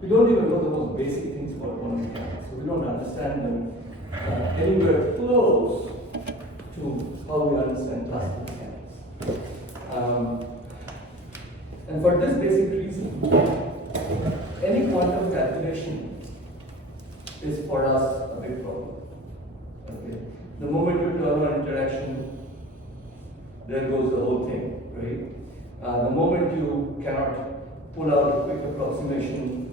We don't even know the most basic things about quantum mechanics, so we don't understand them anywhere close to how we understand classical mechanics. And for this basic reason, any quantum calculation is for us a big problem. Okay? The moment you turn on interaction, there goes the whole thing, right? The moment you cannot pull out a quick approximation,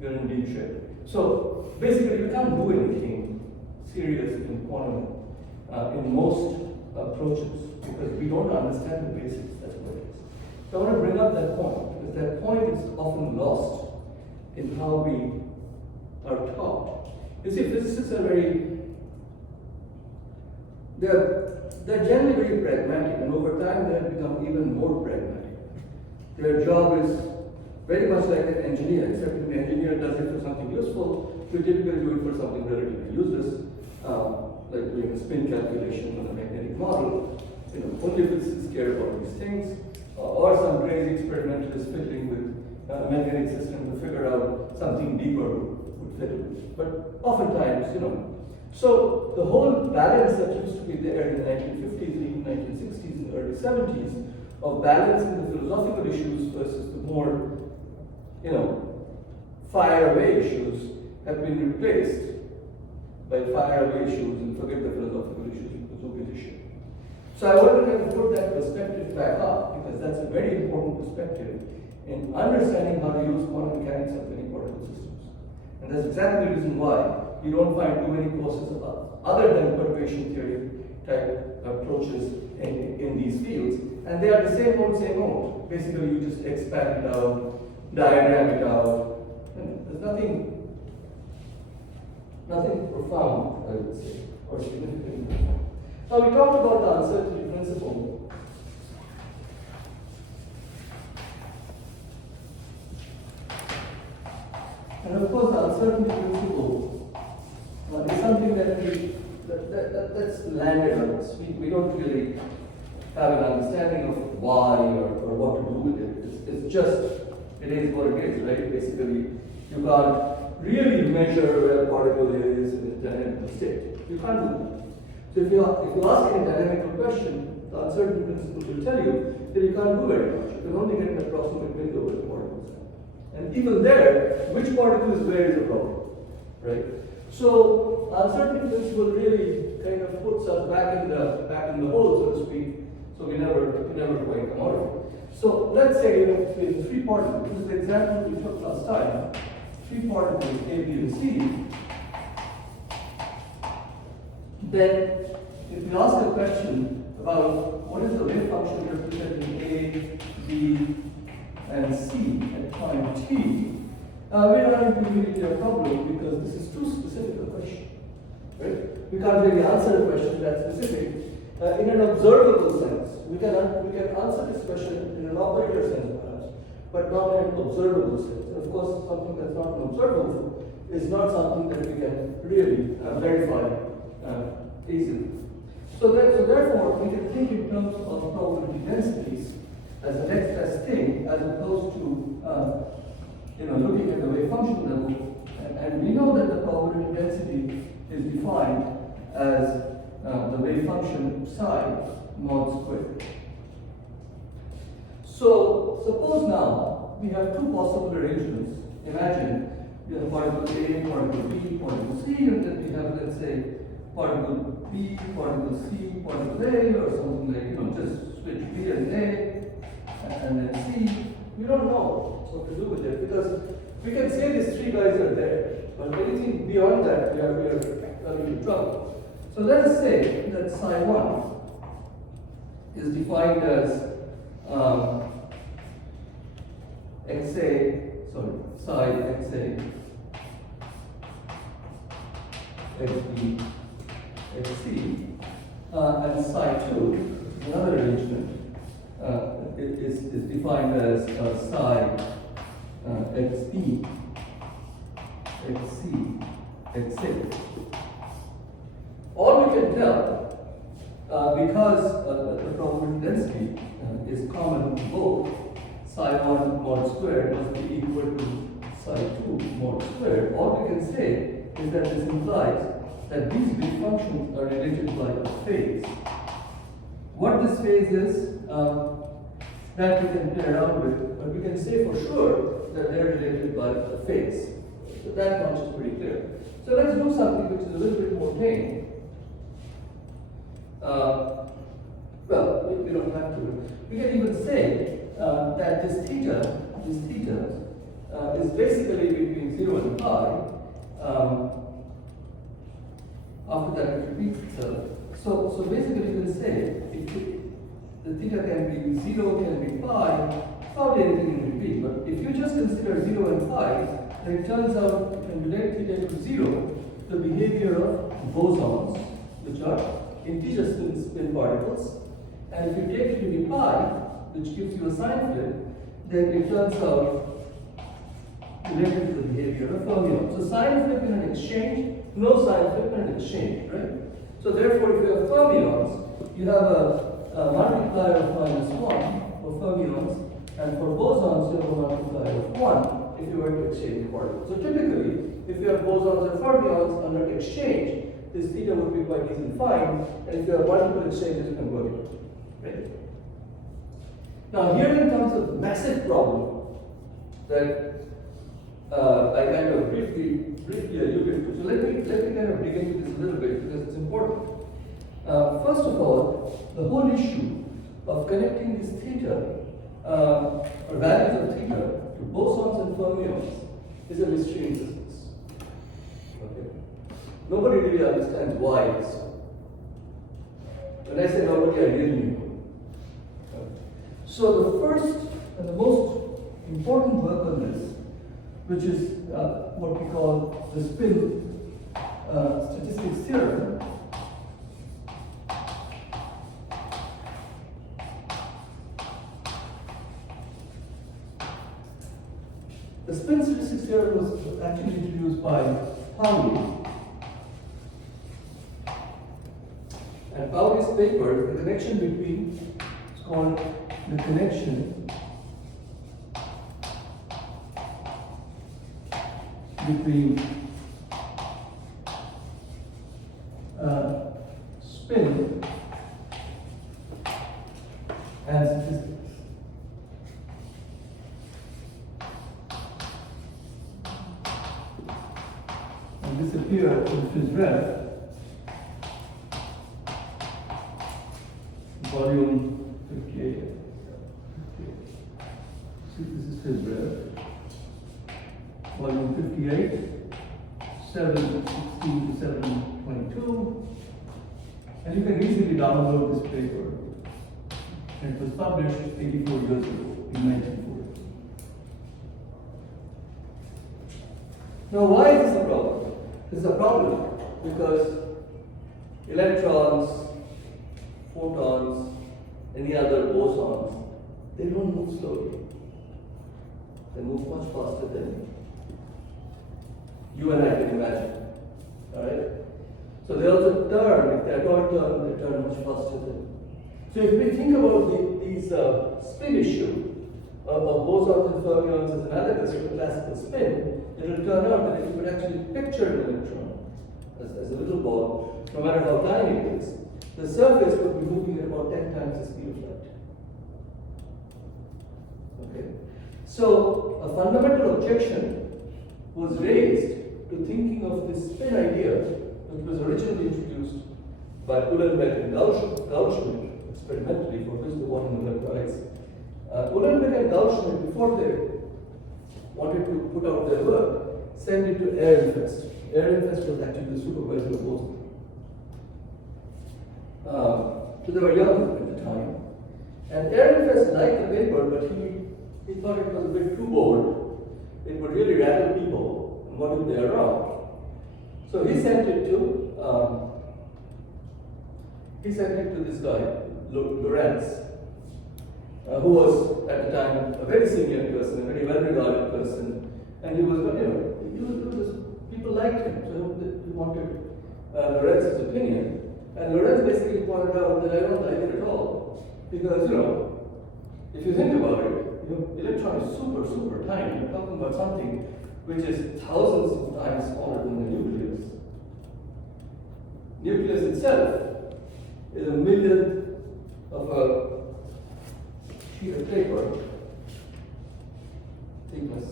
you're in deep shape. So basically, you can't do anything serious in quantum in most approaches because we don't understand the basics. That's what it is. So I want to bring up that point because that point is often lost in how we are taught. You see, physicists are they're generally very pragmatic, and over time they have become even more pragmatic. Their job is very much like an engineer, except if the engineer does it for something useful, we typically do it for something relatively useless, like doing a spin calculation on a magnetic model. You know, only physicists care about these things, or some crazy experimentalist fiddling with a magnetic system to figure out something deeper would fit it. But oftentimes, you know, so the whole balance that used to be there in the 1950s, even 1960s, and early 70s of balancing the philosophical issues versus the more, you know, fire away issues have been replaced by fire away issues and forget the philosophical issues because who gives a shit. So I wanted to put that perspective back up because that's a very important perspective in understanding how to use quantum mechanics of many particle systems. And that's exactly the reason why you don't find too many courses other than perturbation theory type approaches in these fields. And they are the same old. Basically, you just expand it out, diagram it out. And there's nothing profound, I would say, or significantly profound. Now, we talked about the uncertainty principle. And of course, the uncertainty principle is something that's landed on us. We don't really have an understanding of why or what to do with it. It's just, it is what it is, right? Basically, you can't really measure where a particle is in its dynamical state. You can't do that. So if you ask any dynamical question, the uncertainty principle will tell you that you can't do very much. You can only get an approximate window where the particle is. And even there, which particle is where is a problem, right? So uncertainty principle really kind of puts us back in the hole, so to speak. So we never quite come out of it. So let's say in three particles. This is the example we took last time. Three particles A, B, and C. Then, if you ask a question about what is the wave function representing A, B, and C at time t, we're not going to really a problem because this is too specific a question, right? We can't really answer a question that specific in an observable sense. We can answer this question in an operator sense perhaps, but not in an observable sense. And of course, something that's not observable is not something that we can really verify easily. So therefore, we can think in terms of probability densities as the next best thing, as opposed to looking at the wave function level. And we know that the probability density is defined as the wave function psi mod squared. So suppose now we have two possible arrangements. Imagine we have particle A, particle B, particle C, and then we have, let's say, particle B, particle C, particle A, or something like, just switch B and A, and then C. We don't know what to do with it because we can say these three guys are there, but anything beyond that, we are in trouble. So let us say that psi 1 is defined as psi xa, xb, xc, and psi 2, another arrangement, is defined as psi xe, xc, xc. All we can tell, because the probability density is common to both, psi 1 mod squared must be equal to psi mod squared, all we can say is that this implies that these big functions are related by a phase. What this phase is, that we can play around with, but we can say for sure that they are related by a phase. So that much is pretty clear. So let's do something which is a little bit more tame. Well, we don't have to. We can even say that this theta is basically between 0 and pi. After that, it repeats itself. So basically, you can say the theta can be 0, can be pi, probably anything in between. But if you just consider 0 and pi, then it turns out you can relate theta to 0, the behavior of bosons, which are integer spin particles. And if you take it to be pi, which gives you a sign flip, then it turns out related to the behavior of fermions. So sign flip in an exchange, no sign flip in an exchange, right? So therefore, if you have fermions, you have a multiplier of -1 for fermions, and for bosons, you have a multiplier of 1 if you were to exchange particles. So typically, if you have bosons and fermions under exchange, this theta would be quite easy to find, and if you have multiple exchanges, you can work it out. Right? Now, herein comes a massive problem that I kind of briefly alluded to. So let me kind of dig into this a little bit because it's important. First of all, the whole issue of connecting this theta or values of theta to bosons and fermions is a mystery in physics. Okay. Nobody really understands why it's so. When I say nobody, I really mean. So the first and the most important work on this, which is what we call the spin statistics theorem, the spin statistics theorem was actually introduced by Pauli. And Pauli's paper, the connection between, it's called the connection between spin and statistics. And this appeared in Fitzgerald, volume 58. See, this is Fitzgerald, volume 58, 716 to 722. And you can easily download this paper. And it was published 84 years ago, in 1940. Now, why is this a problem? This is a problem because electrons, photons, any other bosons, they don't move slowly. They move much faster than you and I can imagine. Alright? So they also turn, if they at all turn, they turn much faster than. So if we think about these spin issue of bosons and fermions as analogous to a classical spin, it will turn out that if you could actually picture an electron as a little ball, no matter how tiny it is, the surface would be moving at about 10 times the speed of light. Okay? So a fundamental objection was raised to thinking of this spin idea, which was originally introduced by Uhlenbeck and Goldschmidt experimentally for which they won Nobel Prize. Uhlenbeck and Goldschmidt, before they wanted to put out their work, sent it to Ehrenfest. Ehrenfest was actually the supervisor of both. So they were young at the time. And Ehrenfest liked the paper, but he thought it was a bit too bold. It would really rattle people, and what if they are wrong? So he sent it to this guy, Lorentz, who was at the time a very senior person, a very well-regarded person, and he was, people liked him, so he wanted Lorentz's opinion. And Lorentz basically pointed out that I don't like it at all, because if you think about it, electron is super, super tiny. You're talking about something which is thousands of times smaller than the nucleus. Nucleus itself is a millionth of a sheet of paper thickness.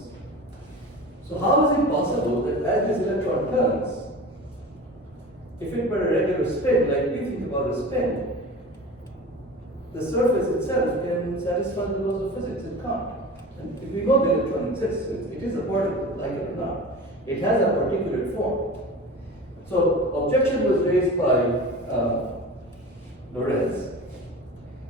So how is it possible that as this electron turns, if it were a regular spin, like we think about a spin, the surface itself can satisfy the laws of physics? It can't. And if we know the electron exists, it is a particle, like it or not. It has a particulate form. So objection was raised by Lorentz.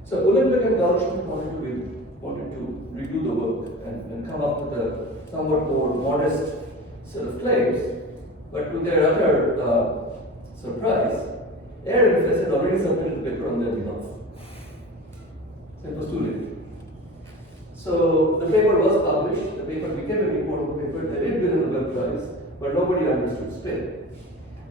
So Uhlenbeck and Gauss wanted to redo the work and come up with a somewhat more modest set of claims, but to their utter surprise, Ehrenfest had already submitted the paper on their behalf. So it was too late. So the paper was published, the paper became an important paper, there did win a Nobel Prize, but nobody understood spin.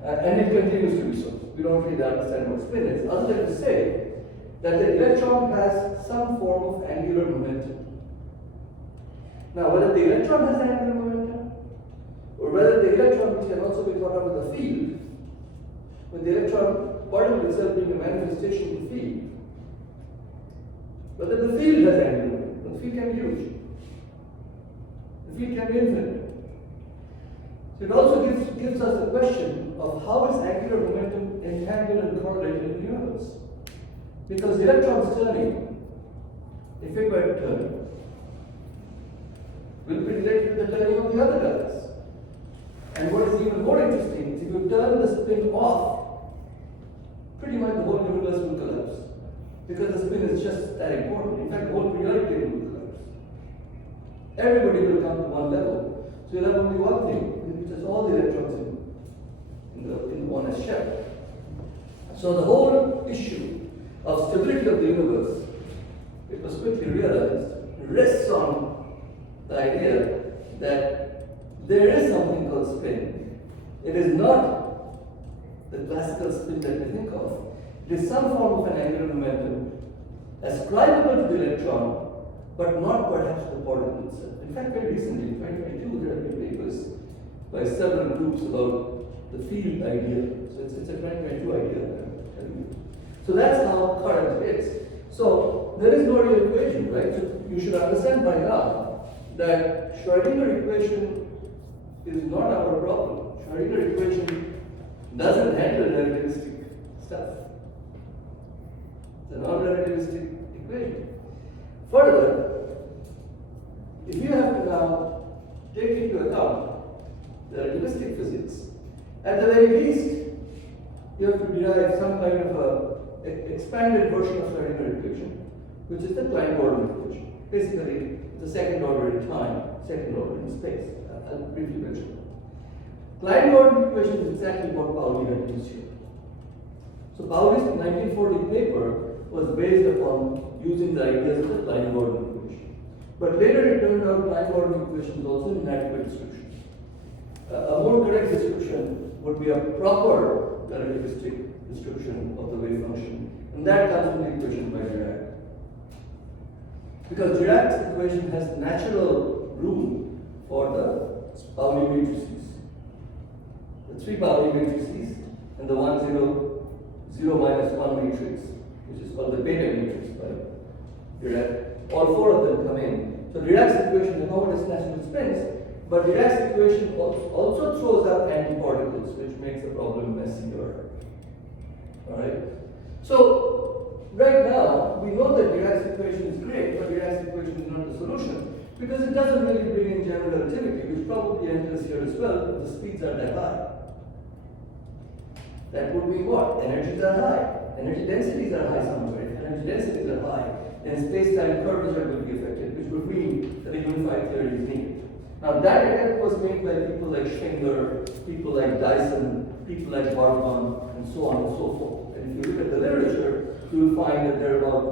And it continues to be so. We don't really understand what spin is, other than to say that the electron has some form of angular momentum. Now, whether the electron has angular momentum, or whether the electron, which can also be thought of as a field, with the electron particle itself being a manifestation of the field, whether the field has angular momentum, the field can be huge. The field can be infinite. So it also gives us the question of how is angular momentum entangled and correlated in the universe? Because the electron's turning, if it were turning, will be related to the turning of the other guys. And what is even more interesting is if you turn the spin off, pretty much the whole universe will collapse. Because the spin is just that important. In fact, the whole periodic table will collapse. Everybody will come to one level. So you'll have only one thing, which is all the electrons in the one s shell. So the whole issue of stability of the universe, it was quickly realized, rests on the idea that there is something called spin. It is not the classical spin that we think of. It is some form of an angular momentum ascribable to the electron, but not perhaps the particle itself. In fact, very recently, in 2022, there have been papers by several groups about the field idea. So it's a 2022 idea. So that's how current is. So there is no real equation, right? So you should understand by now that Schrödinger equation is not our problem. Schrödinger equation doesn't handle relativistic stuff. It's a non-relativistic equation. Further, if you have to now take into account the relativistic physics, at the very least, you have to derive some kind of a expanded version of Schrödinger equation, which is the Klein-Gordon equation. Basically, the second order in time, second order in space. I'll briefly mention that. Klein-Gordon equation is exactly what Pauli had used here. So Pauli's 1940 paper was based upon using the ideas of the Klein-Gordon equation. But later it turned out Klein-Gordon equation is also an inadequate description. A more correct description would be a proper relativistic description of the wave function, and that comes from the equation by Dirac. Because Dirac's equation has natural room for the Pauli matrices. The three Pauli matrices and the 1, 0, 0 minus 1 matrix, which is called the beta matrix by Dirac. All four of them come in. So Dirac's equation accommodates natural spins, but Dirac's equation also throws up antiparticles, which makes the problem messier. Alright? So, right now, we know that Dirac's equation is great, but Dirac's equation is not the solution, because it doesn't really bring in general relativity, which probably enters here as well, if the speeds are that high. That would mean what? Energies are high. Energy densities are high somewhere. If energy densities are high, then space-time curvature will be affected, which would mean that a unified theory is needed. Now that attempt was made by people like Schwinger, people like Dyson, people like Bartman, and so on and so forth. And if you look at the literature, you will find that there are about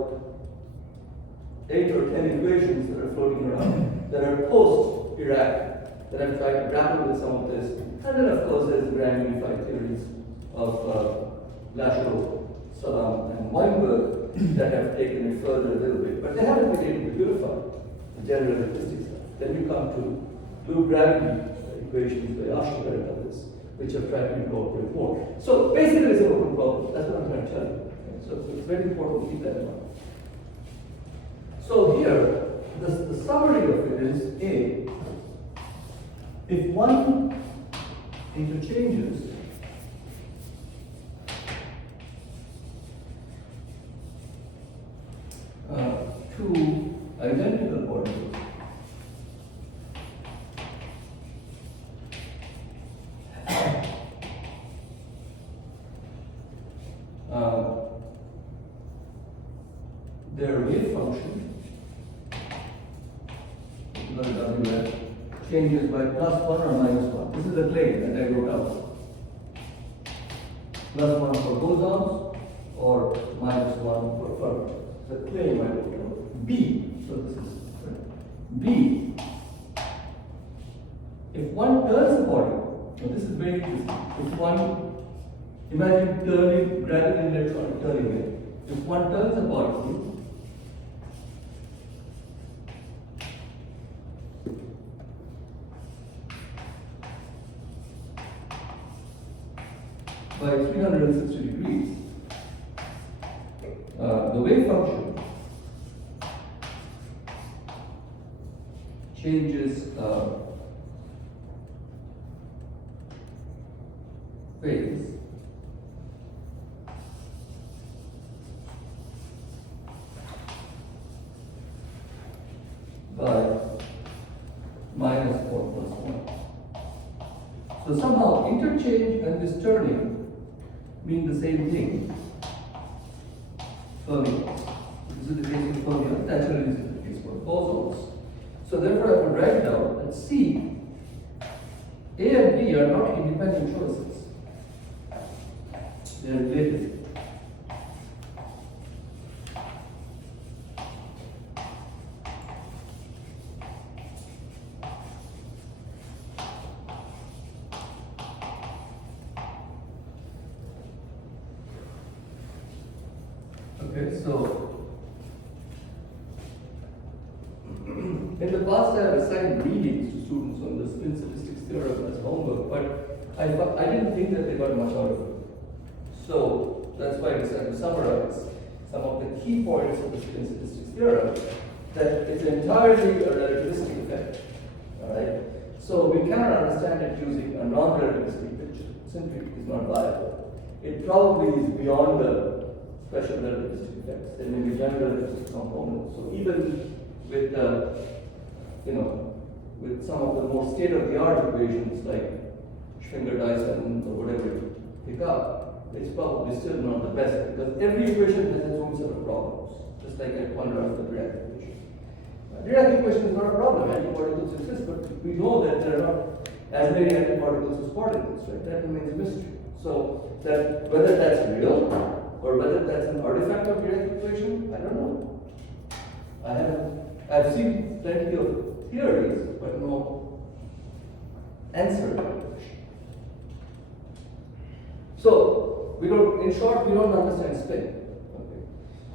8 or 10 equations that are floating around that are post-Dirac that have tried to grapple with some of this. And then of course there's the grand unified theories of Lashow, Salam, and Weinberg that have taken it further a little bit. But they haven't been able to unify the general relativistic stuff. Then you come to loop gravity equations by Ashoka and others, which I've tried to incorporate more. So basically it's an open problem. That's what I'm trying to tell you. Okay? So it's very important to keep that in mind. So here, the summary of it is A, if one interchanges two identical particles, their wave function WF changes by +1 or -1. This is the claim that I wrote out. +1 for bosons or -1 for fermions. The claim I wrote out. B, so this is B. If one turns the particle, now this is very interesting. If one, imagine turning, grabbing an electron, turning it. If one turns a particle, by 360 degrees, the wave function changes phase by -4 + 1. So somehow interchange and this turning mean the same thing. Fermions. This is the case for fermions. Naturally, this is the case for bosons. So therefore, I would write down that C, A and B are not independent choices. They are related. Okay, so in the past I have assigned readings to students on the spin statistics theorem as homework, but I didn't think that they got much out of it. So that's why I decided to summarize some of the key points of the spin statistics theorem, that it's entirely a relativistic effect. Alright? So we cannot understand it using a non-relativistic picture. Simply is not viable. It probably is beyond the special relativistic effects. There may be general relativistic components. So even with with some of the more state-of-the-art equations like Schwinger-Dyson or whatever you pick up, it's probably still not the best because every equation has its own set of problems. Just like I pointed out the Dirac equation. Dirac equation is not a problem. Antiparticles exist, but we know that there are not as many antiparticles as particles, right? That remains a mystery. So that whether that's real or whether that's an artifact of Dirac equation, I don't know. I've seen plenty of theories, but no answer to the question. So in short, we don't understand spin, okay?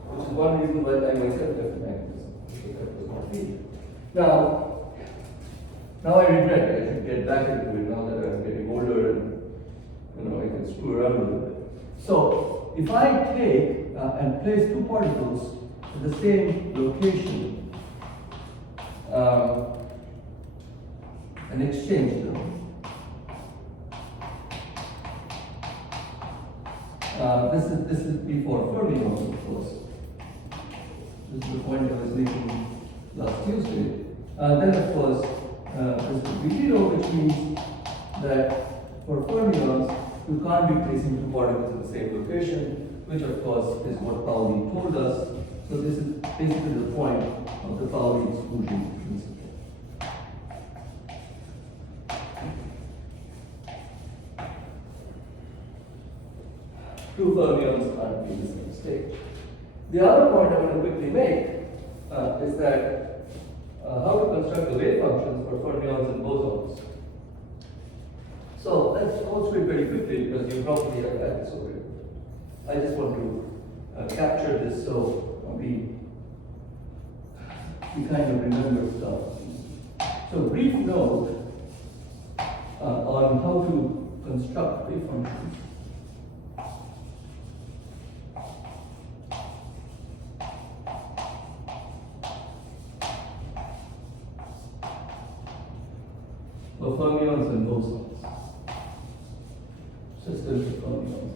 Which is one reason why I myself left the mechanism, because that was not needed. Now I regret it. I should get back into it now that I'm getting older and I can screw around a little bit. So if I take and place two particles at the same location and exchange them, this is before fermions, of course. This is the point I was making last Tuesday. Then of course this will be 0, which means that for fermions you can't be placing two particles in the same location, which of course is what Pauli told us. So this is basically the point of the Pauli exclusion principle. Two fermions can't be in the same state. The other point I want to quickly make is that how to construct the wave functions for fermions and bosons. So let's go through it very quickly because you probably have had this already. I just want to capture this so we kind of remember stuff. So brief note, on how to construct wave functions. For fermions and bosons. Systems of fermions.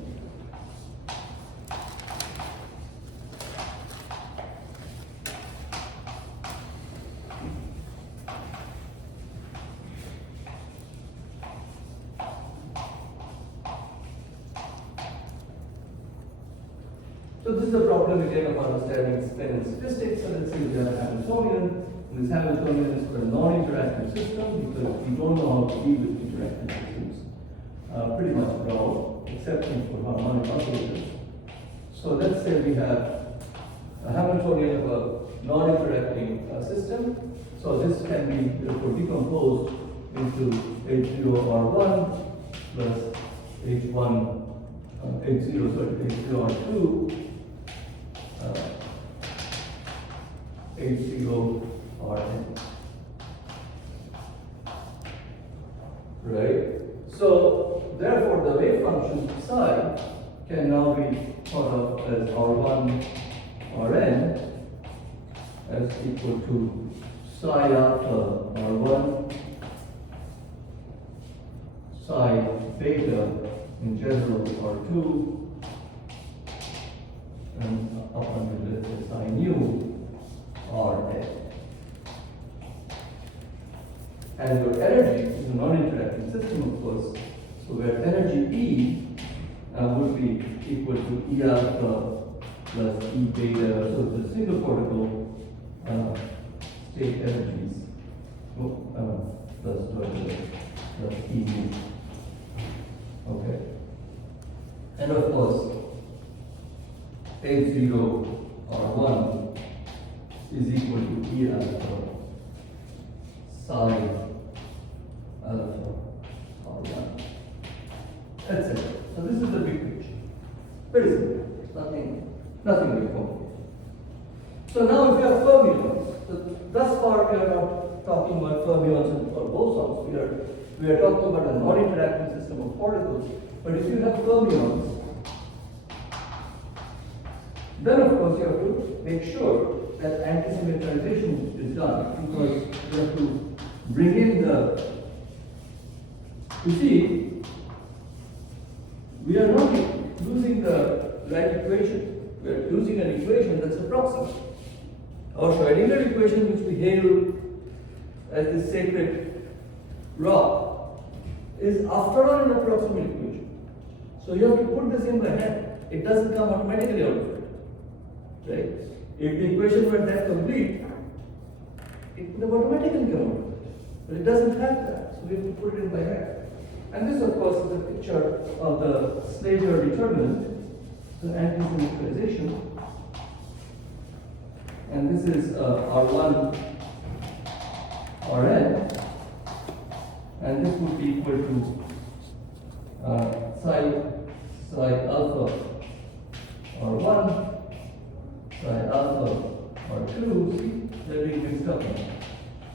So this is the problem again of understanding spin and statistics. So let's say we have a Hamiltonian, and this Hamiltonian is for a non-interactive system because we don't know how to deal with interactive systems. Pretty much broad, excepting for harmonic oscillators. So let's say we have a Hamiltonian of a non-interacting system. So this can be therefore decomposed into H0R1 plus H1, H0R2, H0Rn. Right? So therefore the wave function psi can now be thought of as R1 Rn as equal to psi alpha R1 psi beta in general R2 and up until let's say psi nu Rn. And your energy is a non-interacting system, of course, so where energy E would be equal to E alpha plus E beta, so the single particle state energies plus E mu. Okay. And of course, H0 R1 is equal to E alpha psi alpha R1, etc. So this is the big picture. Very simple. Nothing very complicated. So now if you have fermions, thus far we are not talking about fermions and or bosons. We are talking about a non-interacting system of particles. But if you have fermions, then of course you have to make sure that anti-symmetrization is done, because you have to bring in you see, we are not using the right equation, we are using an equation that's approximate. Our Schrodinger equation, which we hail as the sacred rock, is after all an approximate equation. So you have to put this in by hand. It doesn't come automatically out of it. Right? If the equation were that complete, it would have automatically come out of it. But it doesn't have that, so we have to put it in by hand. And this, of course, is a picture of the Slater determinant, the anti-symmetrization. And this is R1 Rn, and this would be equal to psi alpha R1, psi alpha R2, see, they're being mixed up now,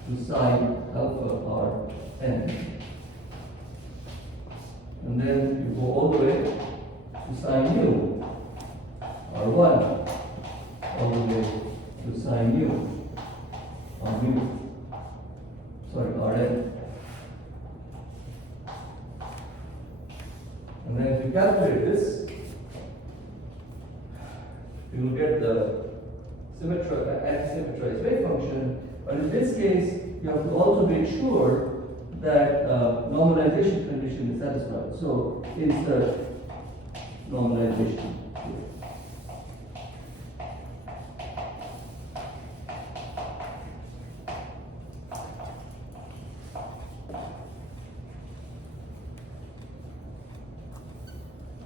to psi alpha Rn. And then you go all the way to psi nu R1, all the way to psi nu Rn. And then if you calculate this, you will get the anti-symmetrized wave function. But in this case, you have to also make sure that normalization condition is satisfied. So insert normalization.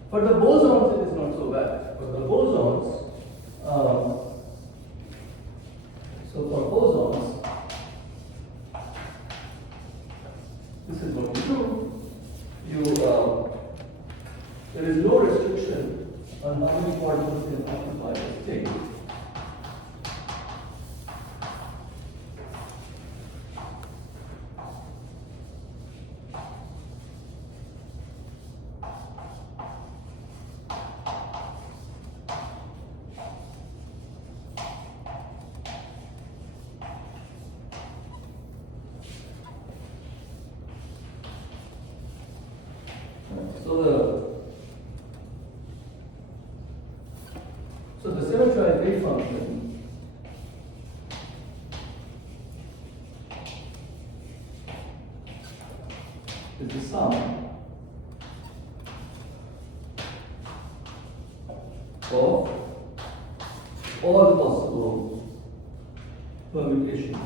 For the bosons, it is not so bad. For the bosons, so for bosons, this is what you do. There is no restriction on how many particles can occupy a state. So the symmetric wave function is the sum of all possible permutations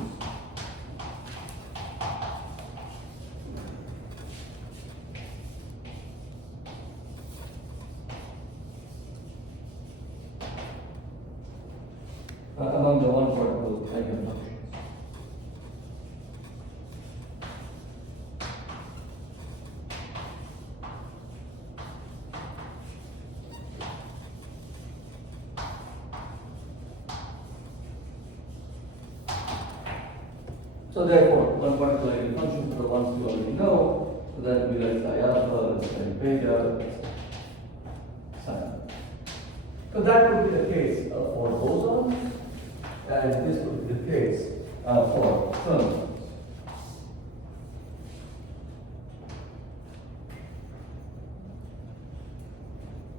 among the one particle eigenfunctions. So therefore, one particle eigenfunction for the ones we already know, so that would be like psi alpha, psi beta, psi. So that would be the case for bosons, and this would be the case for fermions.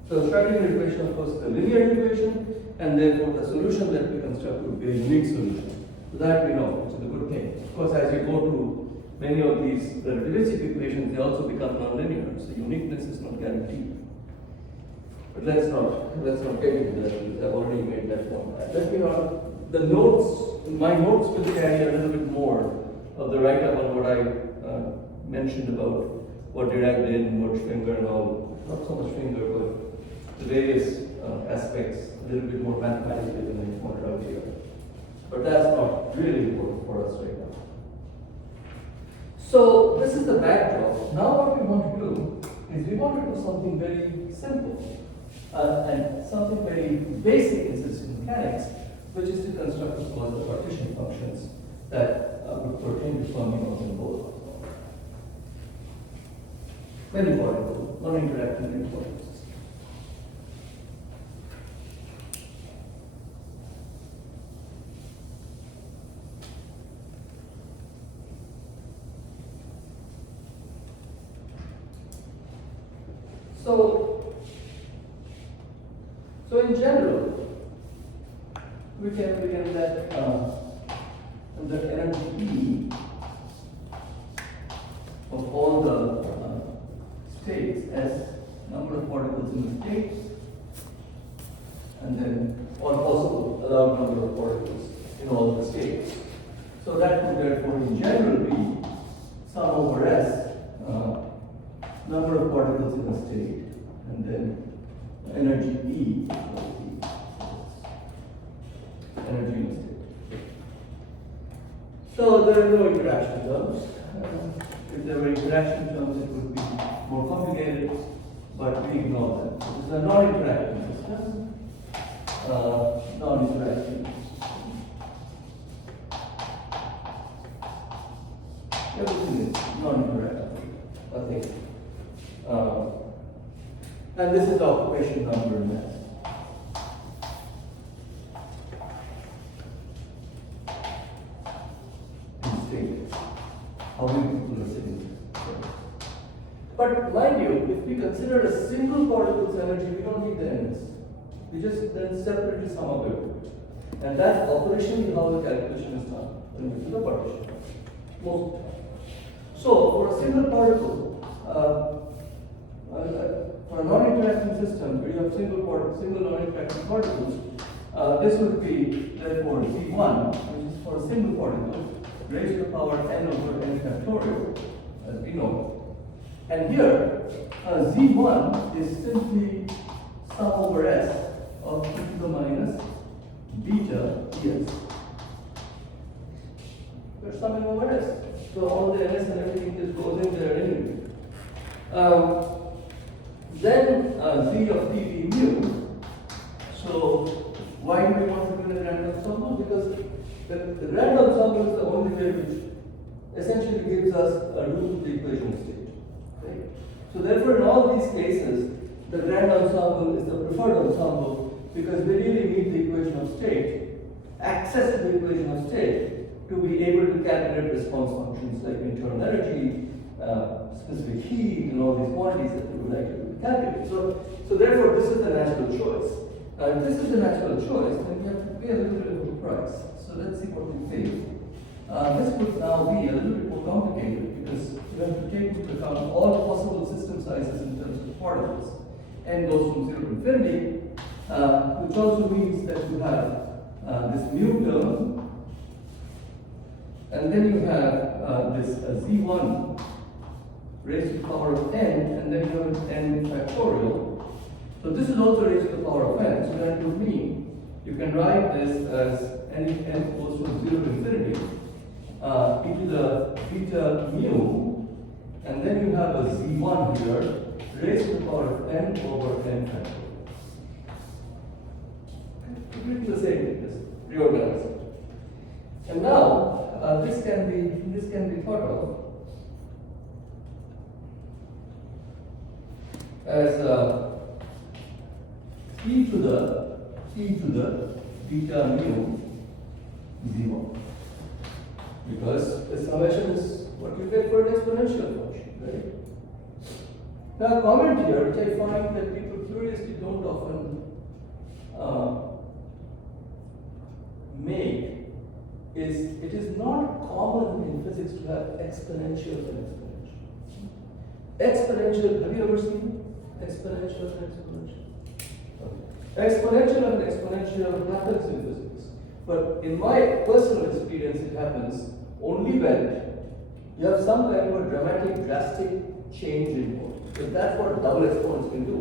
So the Schrödinger equation, of course, is a linear equation, and therefore the solution that we construct would be a unique solution. So that we know, which is a good thing. Of course, as you go to many of these relativistic equations, they also become nonlinear, so uniqueness is not guaranteed. But let's not get into that, because I've already made that point. Let me know, the notes, my notes will carry a little bit more of the write-up on what I mentioned about what Dirac did, and what Schwinger and all, not so much Schwinger, but the various aspects, a little bit more mathematically than I pointed out here. But that's not really important for us right now. So this is the backdrop. Now what we want to do is we want to do something very simple and something very basic in system mechanics, which is to construct what's called the partition functions that would pertain to fermions and bosons. Very important, non-interactive importance. So in general, we can begin that the energy E of all the states as number of particles in the state, and then all possible allowed number of particles in all the states. So that would therefore in general be sum over S, number of particles in a state, and then energy E, energy in a state. So there are no interaction terms. If there were interaction terms, it would be more complicated, but we ignore them. This is a non-interacting system. Non-interacting. Everything is non-interactive, I think. And this is the occupation number in mass. In states. How many people are sitting there? But mind you, if we consider a single particle's energy, we don't need the ns. We just then separately sum up it. And that's operationally how the calculation is done when we do the partition. Most of the time. So, for a single particle, for a non-interacting system where you have single non-interacting particles, this would be therefore Z1, which is for a single particle, raised to the power n over n factorial, as we know. And here, Z1 is simply sum over S of e to the minus beta ds. We're summing over S. So all the ns and everything just goes in there anyway. Then Z of t be mu. So why do we want to do the grand ensemble? Because the grand ensemble is the only way which essentially gives us a root of the equation of state. Right? So therefore in all these cases, the grand ensemble is the preferred ensemble because they really need the equation of state, access to the equation of state, to be able to calculate response functions like internal energy, specific heat and all these quantities that we would like to calculate. So therefore, this is the natural choice. If this is the natural choice, then we have to pay a little bit of a price. So let's see what we pay. This would now be a little bit more complicated because you have to take into account all possible system sizes in terms of particles. N goes from 0 to infinity, which also means that you have this mu term, and then you have this z1 raised to the power of n, and then you have an n factorial. So this is also raised to the power of n, so that would mean you can write this as n goes from 0 to infinity e to the beta mu, and then you have a z1 here raised to the power of n over n factorial. Completely the same thing, just reorganize it. And now this can be thought of as e to the beta mu z1, because the summation is what you get for an exponential function, right? Now, a comment here, which I find that people curiously don't often make, is it is not common in physics to have exponentials and exponential. Exponential, have you ever seen exponential and exponential? Okay. Exponential and exponential happens in physics, but in my personal experience, it happens only when you have some kind of a dramatic, drastic change in mode. Because that's what double exponents can do.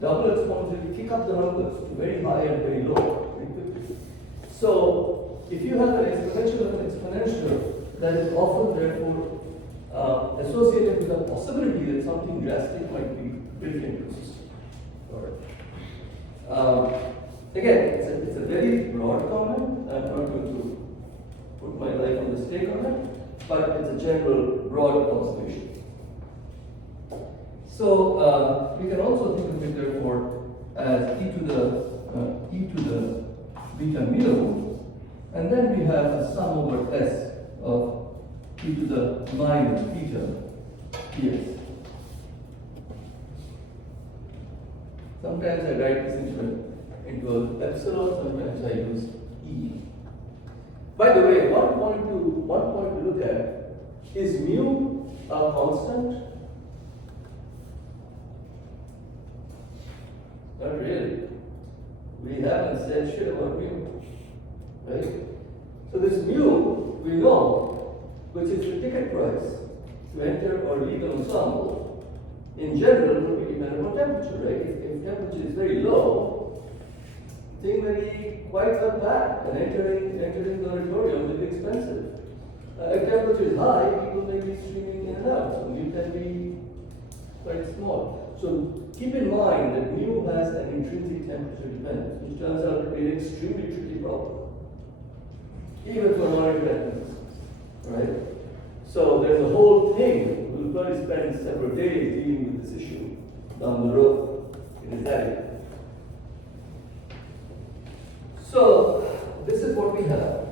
Double exponents will kick up the numbers to very high and very low very quickly. So if you have an exponential and an exponential, that is often therefore associated with the possibility that something drastic might be built into the system. Again, it's a very broad comment. I'm not going to put my life on the stake on it, but it's a general broad observation. So we can also think of it therefore as e to the beta mu, and then we have a sum over s of e to the minus beta ds. Sometimes I write this into an epsilon, sometimes I use e. By the way, one point to look at is mu a constant? Not really. We haven't said shit about mu, right? So this mu, we know, which is the ticket price to enter or leave an ensemble, in general will be dependent on temperature, right? If temperature is very low, the thing may be quite well packed, and entering the auditorium will be expensive. If temperature is high, people may be streaming in and out, so mu can be quite small. So keep in mind that mu has an intrinsic temperature dependence, which turns out to be an extremely tricky problem, even for non-independent systems, right? So there's a whole thing. We'll probably spend several days dealing with this issue down the road. It is that. So this is what we have,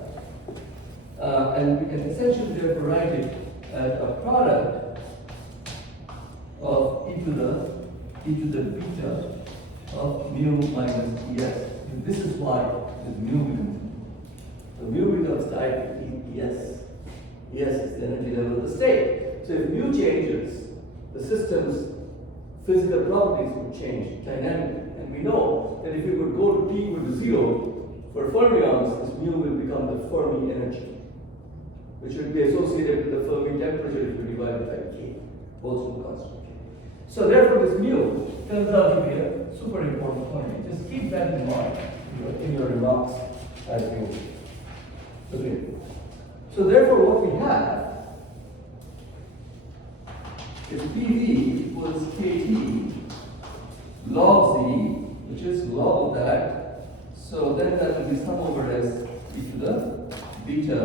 and we can essentially therefore write it as a product of e to the beta of mu minus es. And this is why this mu becomes. So mu becomes tied to es. Es is the energy level of the state. So if mu changes, the system's physical properties would change dynamically. And we know that if you could go to t equal to 0, for fermions, this mu will become the Fermi energy, which would be associated with the Fermi temperature if you divide it by k, Boltzmann constant. So therefore, this mu turns out to be a super important quantity. Just keep that in mind in your remarks as you agree. So therefore, what we have is PV equals KT log Z, which is log of that. So then that will be sum over S e to the beta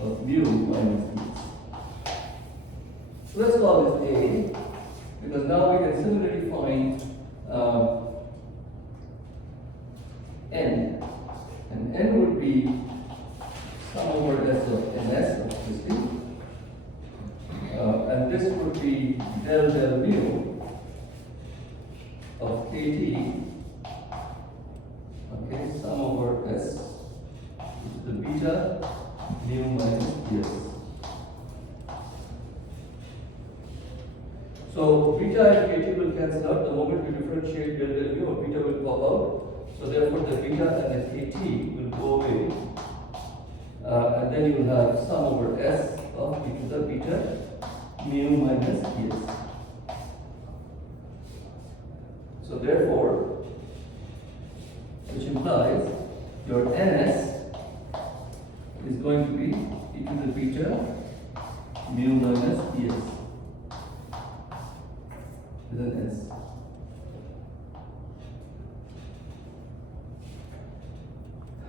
of mu minus E. So let's call this A, because now we can similarly find N. And N would be sum over S of NS, obviously. And this would be del del mu of kt, okay, sum over s, which is the beta mu minus ds. So beta and kt will cancel out the moment we differentiate del del mu, beta will pop out. So therefore the beta and the kt will go away. And then you will have sum over s of e to the beta mu minus ds. So therefore, which implies your ns is going to be e to the beta mu minus ds with an s.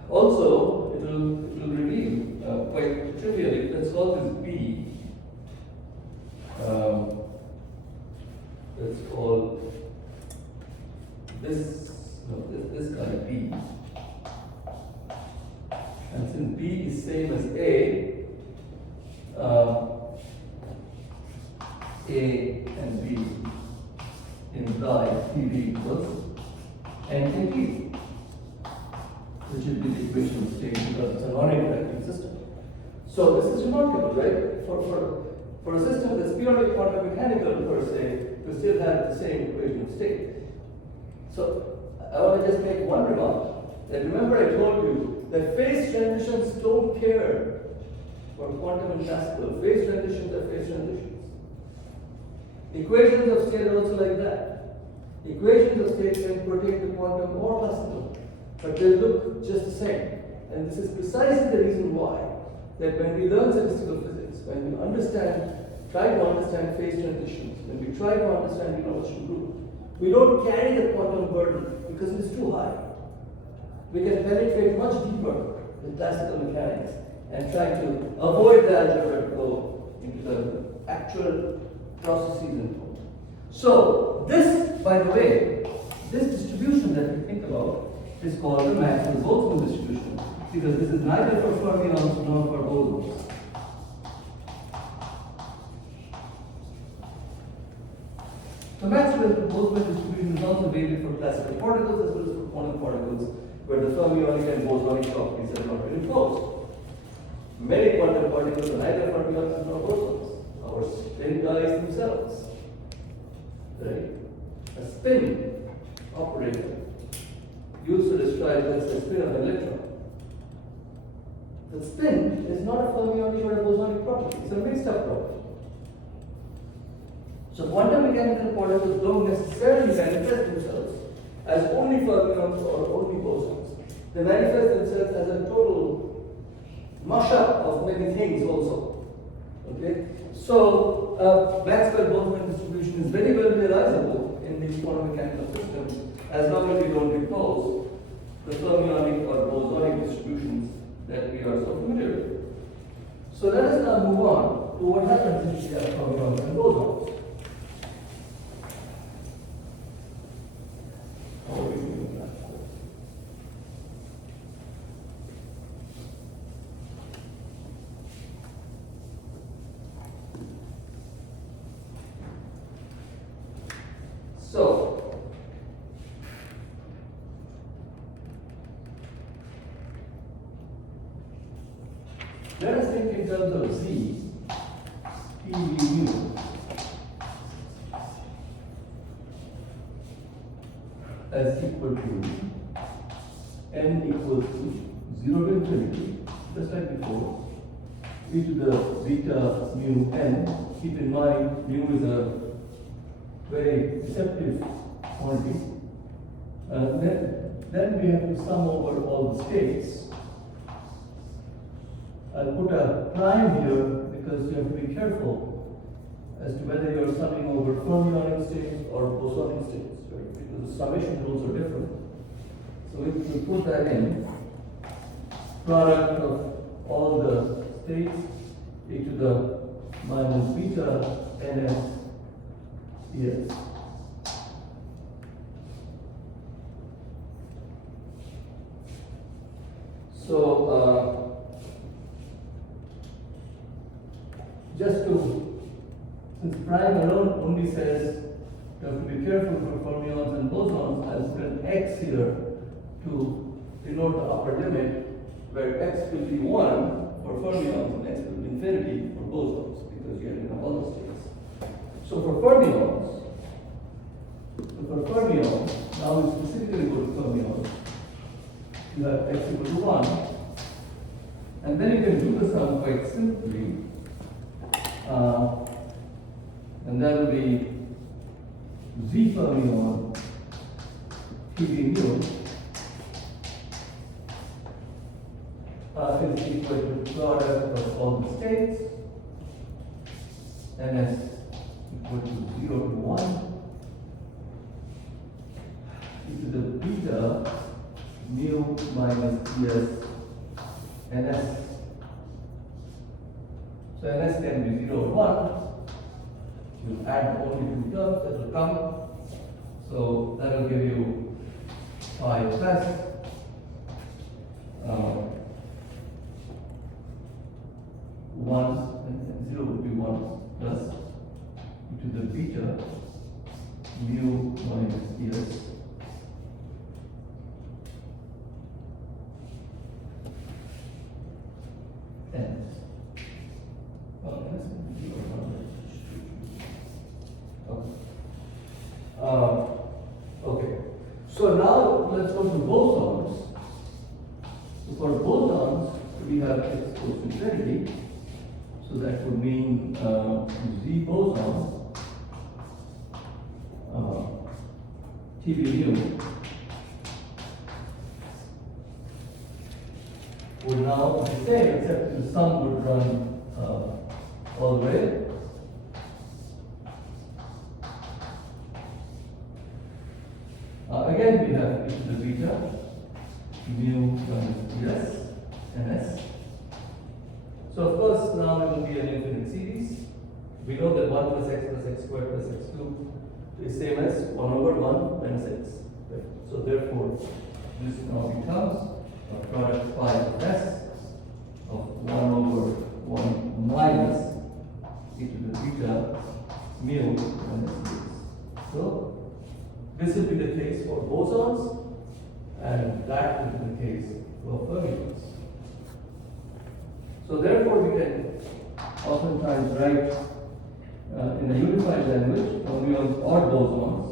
Also, it will reveal quite trivially. Let's call this b. Let's call this guy b. And since b is same as a and b imply pb equals nkt, which will be the equation of state because it's a non-interacting system. So this is remarkable, right? For a system that's purely quantum mechanical per se, we still have the same equation of state. So I want to just make one remark. That remember I told you that phase transitions don't care for quantum and classical. Phase transitions are phase transitions. Equations of state are also like that. Equations of state can pertain to quantum or classical, but they look just the same. And this is precisely the reason why that when we learn statistical physics, when we try to understand phase transitions, when we try to understand universal group, we don't carry the quantum burden because it is too high. We can penetrate much deeper with classical mechanics and try to avoid the algebra and go into the actual processes involved. So this, by the way, this distribution that we think about is called the Maxwell-Boltzmann distribution because this is neither for fermions nor for bosons. The Maxwell-Boltzmann distribution is also valid for classical particles as well as for quantum particles, where the fermionic and bosonic properties have not been imposed. Many quantum particles are neither fermions nor bosons. Our spin guys themselves, right? A spin operator used to describe the spin of an electron. The spin is not a fermionic or a bosonic property; it's a mixed-up property. So quantum mechanical particles don't necessarily manifest themselves as only fermions or only bosons. They manifest themselves as a total mashup of many things also. Okay? So Maxwell-Boltzmann distribution is very well realizable in these quantum mechanical systems as long as we don't impose the fermionic or bosonic distributions that we are so familiar with. So let us now move on to what happens if we have fermions and bosons. So, let us think in terms of Z, P V mu, as equal to n equals to 0 to infinity, just like before, e to the beta mu n. Keep in mind, mu is a very deceptive quantity. Then we have to sum over all the states. I'll put a prime here because you have to be careful as to whether you are summing over fermionic states or bosonic states, right? Because the summation rules are different. So we put that in. Product of all the states e to the minus beta ns. Yes. So, just to, since prime alone only says you have to be careful for fermions and bosons. I'll put an x here to denote the upper limit, where x will be 1 for fermions and x will be infinity for bosons, because you have all the states. So for fermions, now we specifically go to fermions, you have x equal to 1, and then you can do the sum quite simply, and that will be z fermion Tb mu is equal to product of all the states, ns equal to 0 to 1 to the beta mu minus ds ns. So ns can be 0 or 1. You add only 2 terms that will come. So that will give you 5 plus 1, and 0 would be 1 plus e to the beta mu minus ds. Okay. So now let's go to bosons. So for bosons, we have x goes to infinity. So that would mean Z boson Tb mu would now be the same, except the sum would run all the way. Again, we have e to the beta mu minus ds ns. So of course now it will be an infinite series. We know that 1 plus x squared plus x2 is same as 1 over 1 minus x. Right? So therefore, this now becomes a product phi of s of 1 over 1 minus e to the beta mu minus ds. So this will be the case for bosons, and that will be the case for fermions. So therefore, we can oftentimes write in a unified language, fermions or bosons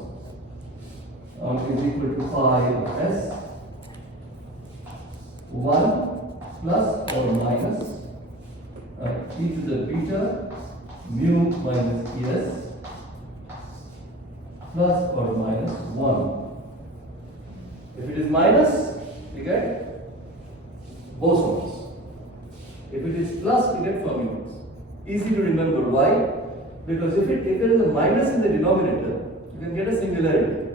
is equal to phi of s 1 plus or minus e to the beta mu minus es plus or minus 1. If it is minus, we get bosons. If it is plus, we get fermions. Easy to remember. Why? Because if there is a minus in the denominator, you can get a singularity.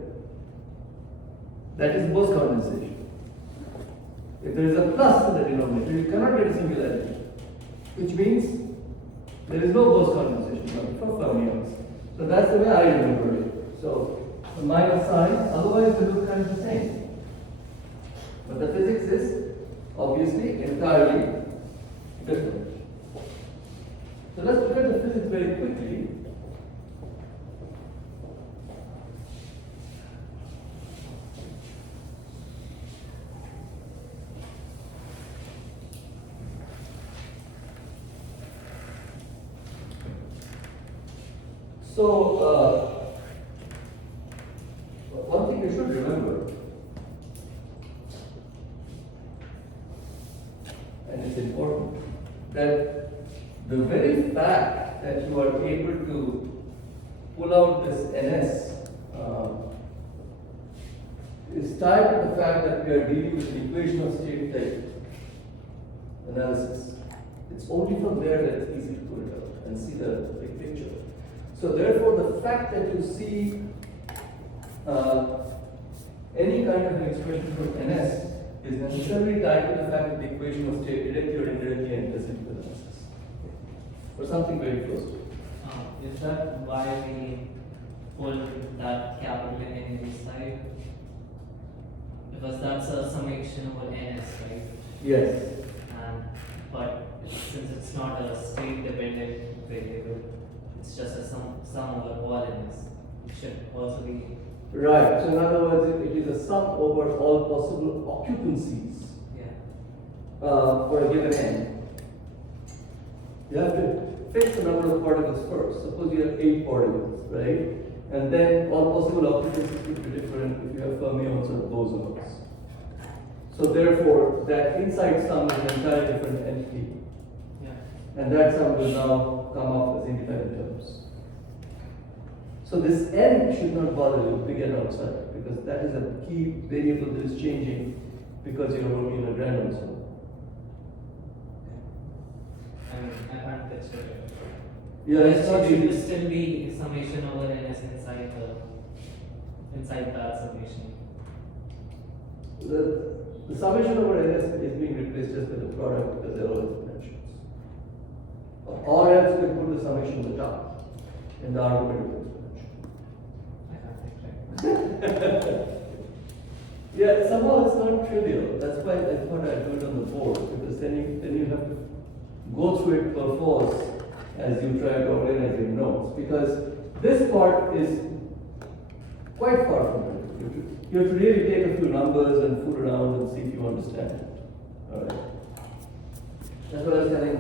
That is Bose condensation. If there is a plus in the denominator, you cannot get a singularity, which means there is no Bose condensation for fermions. So that's the way I remember it. So the minus sign, otherwise they look kind of the same. But the physics is obviously entirely different. So let's look at the physics very quickly. So, one thing you should remember, and it's important, that the very fact that you are able to pull out this NS is tied to the fact that we are dealing with the equation of state type analysis. It's only from there that it's easy to pull it out and see the big picture. So therefore, the fact that you see any kind of an expression for NS is necessarily tied to the fact that the equation of state directly or indirectly enters into the analysis. Or something very close to it. Is that why we pull that capital N inside? Because that's a summation over NS, right? Yes. But since it's not a state dependent variable, it's just a sum over volumes. It should also be, Right. So in other words, it is a sum over all possible occupancies yeah. for a given n. You have to fix the number of particles first. Suppose you have 8 particles, right? And then all possible occupancies could be different if you have fermions or bosons. So therefore, that inside sum is an entirely different entity. Yeah. And that sum will now come up as independent terms. So this n should not bother you to get outside, because that is a key variable that is changing because you're working in a random sum. I mean, I can't picture it. Yeah, it's not It should easy. still be summation over ns inside that summation. The summation over ns is being replaced just by the product because they're all exponentials. Or else we put the summation at the top in the argument of exponential. I can't picture it. Yeah, somehow it's not trivial. That's why I thought I'd do it on the board, because then you have to go through it per force as you try to organize your notes. Because this part is quite far from it. You have to really take a few numbers and fool around and see if you understand it. Alright. That's what I was telling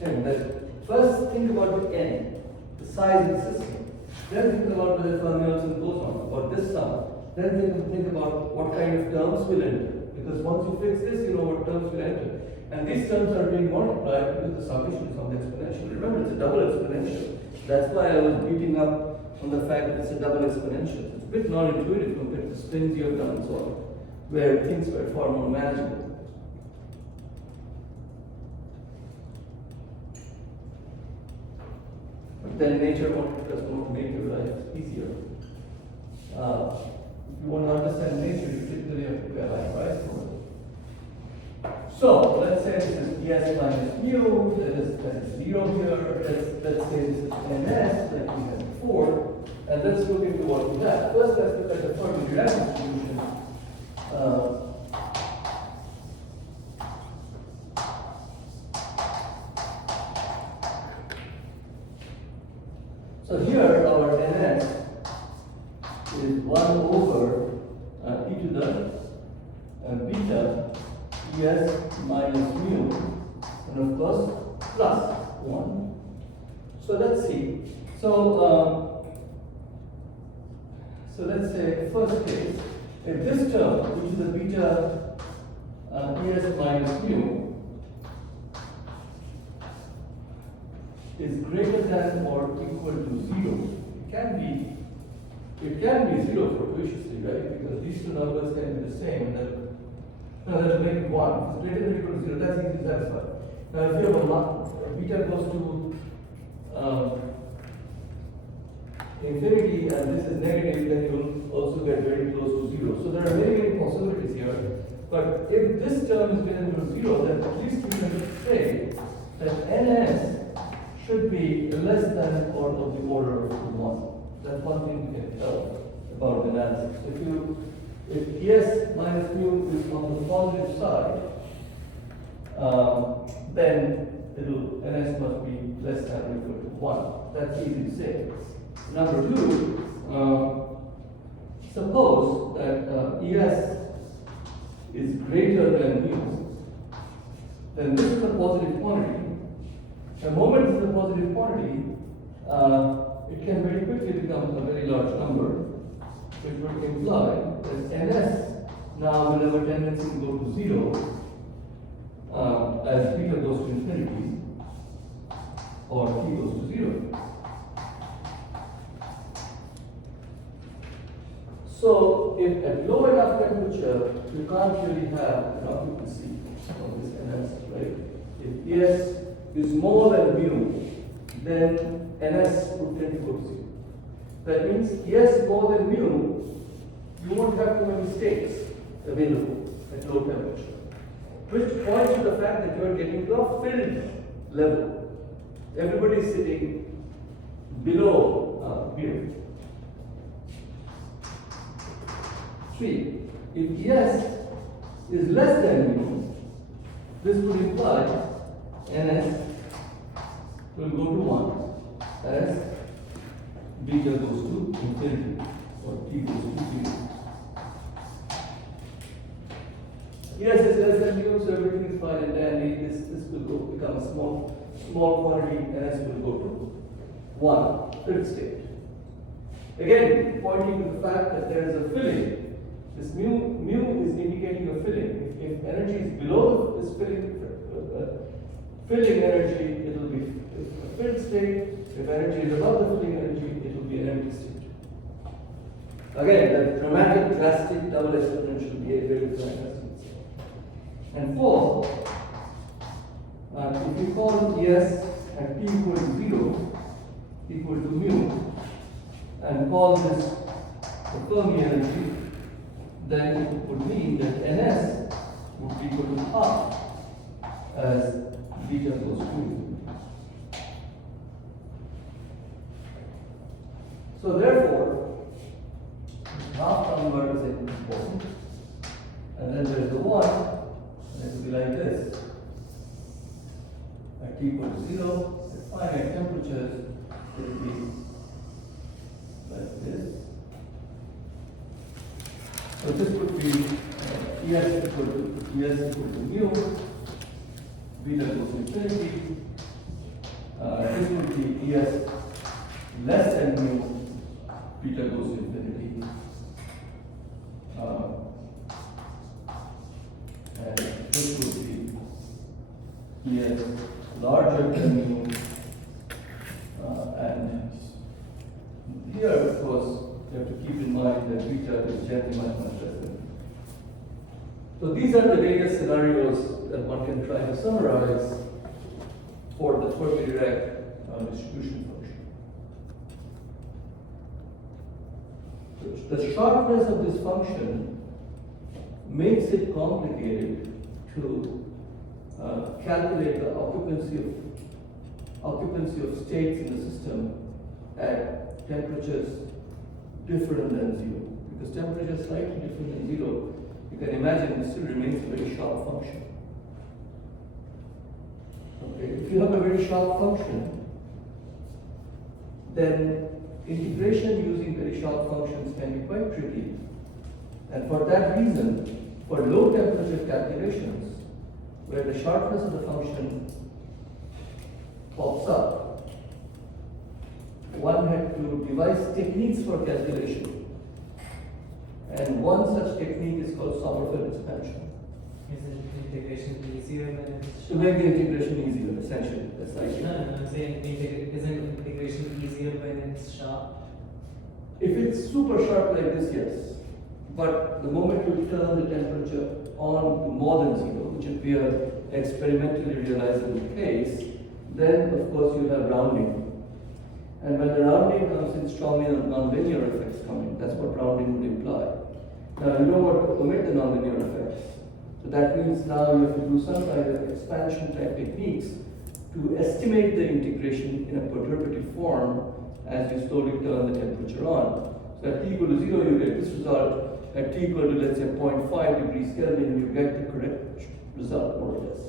him, that first think about the n, the size of the system. Then think about whether fermions and bosons, about this sum. Then think about what kind of terms will enter. Because once you fix this, you know what terms will enter. And these terms are being multiplied because the summation is on the exponential. Remember, it's a double exponential. That's why I was beating up on the fact that it's a double exponential. It's a bit non-intuitive compared to spins you have done and so on, where things were far more manageable. But then nature does want to make your life easier. If you want to understand nature, you typically have to pay a high price for it. So let's say this is es minus mu, that is 0 here. Let's say this is ns, like we had before, and let's look into what we have. First, let's look at the Fermi Dirac distribution. So here our ns is 1 over e to the beta es minus mu, and of course plus 1. So let's see. So let's say first case, if this term, which is the beta es minus mu, is greater than or equal to 0, it can be 0 fortuitously, right? Because these two numbers can be the same. That'll make it 1. If it's greater than or equal to 0, that's easy to satisfy. Now, if you have a beta goes to infinity and this is negative, then you'll also get very close to 0. So there are many, many possibilities here. But if this term is greater than 0, then at least we can say that ns should be less than or of the order of 1. That's one thing we can tell about the analysis. If es minus mu is on the positive side, then ns must be less than or equal to 1. That's easy to say. Number 2, suppose that es is greater than mu, then this is a positive quantity. The moment it's a positive quantity, it can very quickly become a very large number, which would imply that ns now will have a tendency to go to 0 as beta goes to infinity or t goes to 0. So if at low enough temperature, you can't really have an occupancy of this ns, right? If es is more than mu, then ns would tend to go to 0. That means es more than mu, you won't have too many states available at low temperature, which points to the fact that you are getting to a filled level. Everybody is sitting below mu. 3. If es is less than mu, this would imply ns will go to 1 as beta goes to infinity, or t goes to 0. Yes, it's less than mu, so everything is fine and dandy. This will become a small quantity, and s will go to 1, fifth state. Again, pointing to the fact that there is a filling. This mu is indicating a filling. If energy is below this filling energy, it will be a filled state. If energy is above the filling energy, it will be an empty state. Again, the dramatic, drastic double exponential behavior is fantastic. And fourth, if you call S at t equal to 0 equal to mu, and call this the Fermi energy, then it would mean that Ns would be equal to half as beta goes to mu. So therefore, half number is important, and then there is the 1, and it will be like this. At t equal to 0, at finite temperatures, it will be like this. So this would be Es equal to mu, beta goes to infinity. This would be Es less than mu, beta goes to infinity. And this would be Es larger than mu. And here, of course, you have to keep in mind that beta is generally much less than mu. So these are the various scenarios that one can try to summarize for the Fermi-Dirac distribution function. The sharpness of this function makes it complicated to calculate the occupancy of states in the system at temperatures different than 0. Because temperatures slightly different than 0, you can imagine it still remains a very sharp function. Okay, if you have a very sharp function, then integration using very sharp functions can be quite tricky. And for that reason, for low temperature calculations, where the sharpness of the function pops up, one had to devise techniques for calculation. And one such technique is called Sommerfeld expansion. Is it integration easier when it's To make the integration easier, essentially. That's like No, I'm saying isn't integration easier when it's sharp? if it's super sharp like this, yes. But the moment you turn the temperature on to more than 0, which would be an experimentally realizable case, then of course you have rounding. And when the rounding comes in strongly, nonlinear effects come in. That's what rounding would imply. Now you don't want to omit the nonlinear effects. So that means now you have to do some kind of expansion type techniques to estimate the integration in a perturbative form as you slowly turn the temperature on. So at t equal to 0, you get this result. At t equal to, let's say, 0.5 degrees Kelvin, you get the correct result, more or less.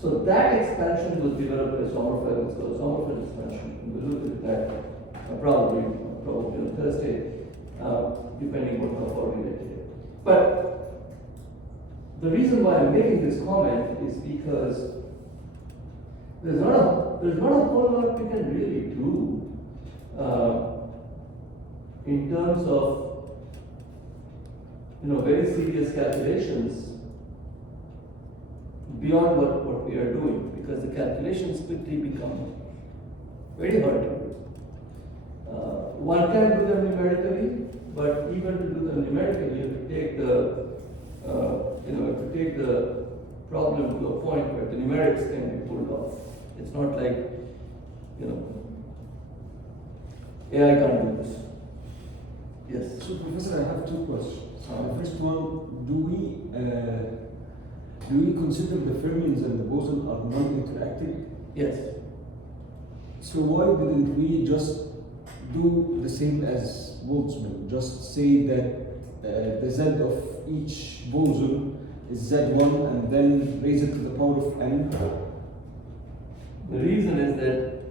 So that expansion was developed by Sommerfeld. It's called Sommerfeld expansion. We'll look at that probably on Thursday, depending on how far we get here. But the reason why I'm making this comment is because there's not a whole lot we can really do in terms of very serious calculations beyond what we are doing, because the calculations quickly become very hard to do. One can do them numerically, but even to do them numerically, you have to take the problem to a point where the numerics can be pulled off. It's not like AI can't do this. Yes. So, Professor, I have two questions. The first one: Do we consider the fermions and the boson are non-interacting? Yes. So why didn't we just do the same as Boltzmann? Just say that the Z of each boson is Z1 and then raise it to the power of n? The reason is that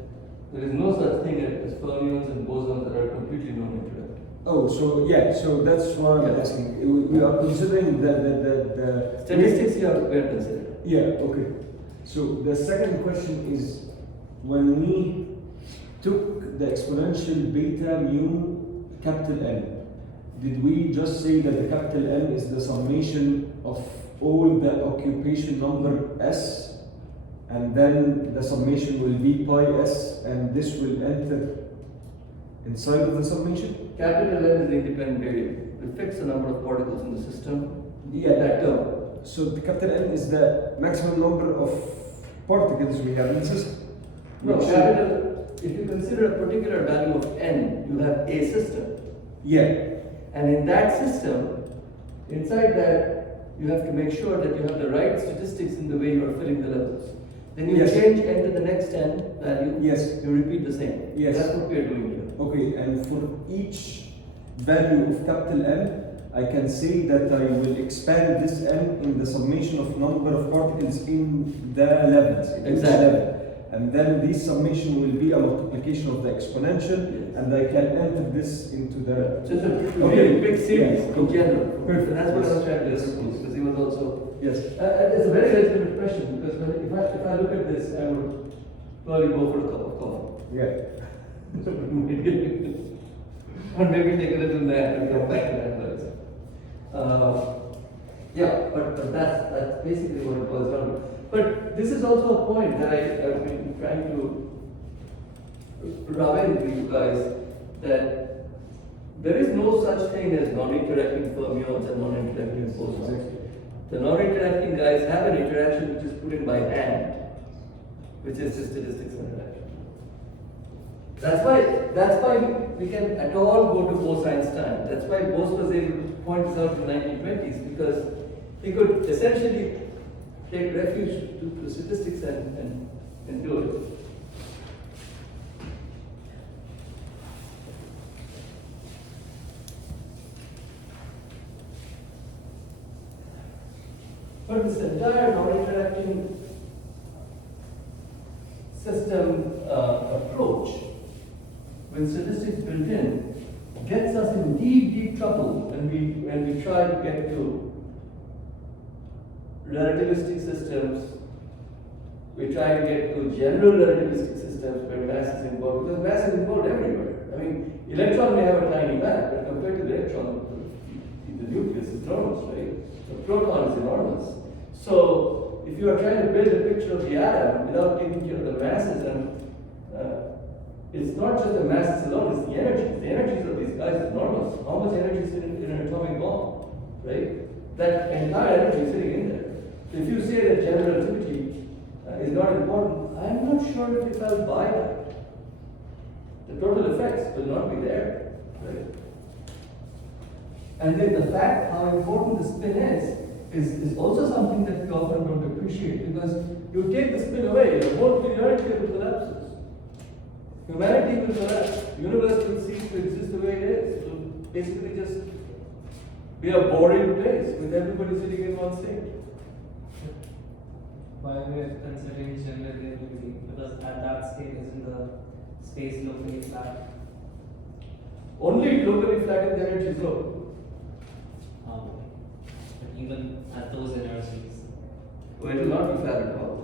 There is no such thing as fermions and bosons that are completely non-interacting. Oh, so yeah, so that's what I'm Yeah. asking. We are considering the Statistics here we are considering. Yeah, okay. So the second question is, when we took the exponential beta mu capital N, did we just say that the capital N is the summation of all the occupation number S, and then the summation will be pi S, and this will enter inside of the summation? Capital N is the independent variable. We fix the number of particles in the system. Yeah. That term. So the capital N is the maximum number of particles we have in the system. No, Which- capital, if you consider a particular value of N, you have a system. Yeah. And in that system, inside that, you have to make sure that you have the right statistics in the way you are filling the levels. Then you Yes. change N to the next N value. Yes. You repeat the same. Yes. That's what we are doing here. Okay, and for each value of capital N, I can say that I will expand this N in the summation of number of particles in the levels. in each Exactly. level. And then this summation will be a multiplication of the exponential, Yes. and I can enter this into the. So it's a Okay. really big series Yeah. in general. Perfect. And that's what I was Yes. trying to discuss, because he was also. Yes. It's a very legitimate question, because if I look at this, I would probably go for a cup of coffee. Yeah. Or maybe take a little nap and come back to that place. Yeah, but that's basically what it boils down to. But this is also a point that I've been trying to rub in to you guys, that there is no such thing as non-interacting fermions and non-interacting bosons. Exactly. The non-interacting guys have an interaction which is put in by hand, which is the statistics interaction. That's why we can at all go to Bose-Einstein. That's why Bose was able to point this out in the 1920s, because he could essentially take refuge to statistics and do it. But this entire non-interacting system approach, with statistics built in, gets us in deep trouble when we try to get to relativistic systems. We try to get to general relativistic systems where mass is involved, because mass is involved everywhere. I mean, electron may have a tiny mass, but compared to the electron, the nucleus is enormous, right? The proton is enormous. So, if you are trying to build a picture of the atom without taking care of the masses, and it's not just the masses alone, it's the energies. The energies of these guys is enormous. How much energy is in an atomic bomb, right? That entire energy is sitting in there. So if you say that general relativity is not important, I'm not sure if I'll buy that. The total effects will not be there, right? And then the fact how important the spin is also something that we often don't appreciate, because you take the spin away, the whole periodic table collapses. Humanity will collapse. The universe will cease to exist the way it is. It will basically just be a boring place with everybody sitting in one state. Why we are considering general relativity? Because at that state isn't the space locally flat. Only locally flat is the energy zone. But even at those energies, So it will not be flat at all.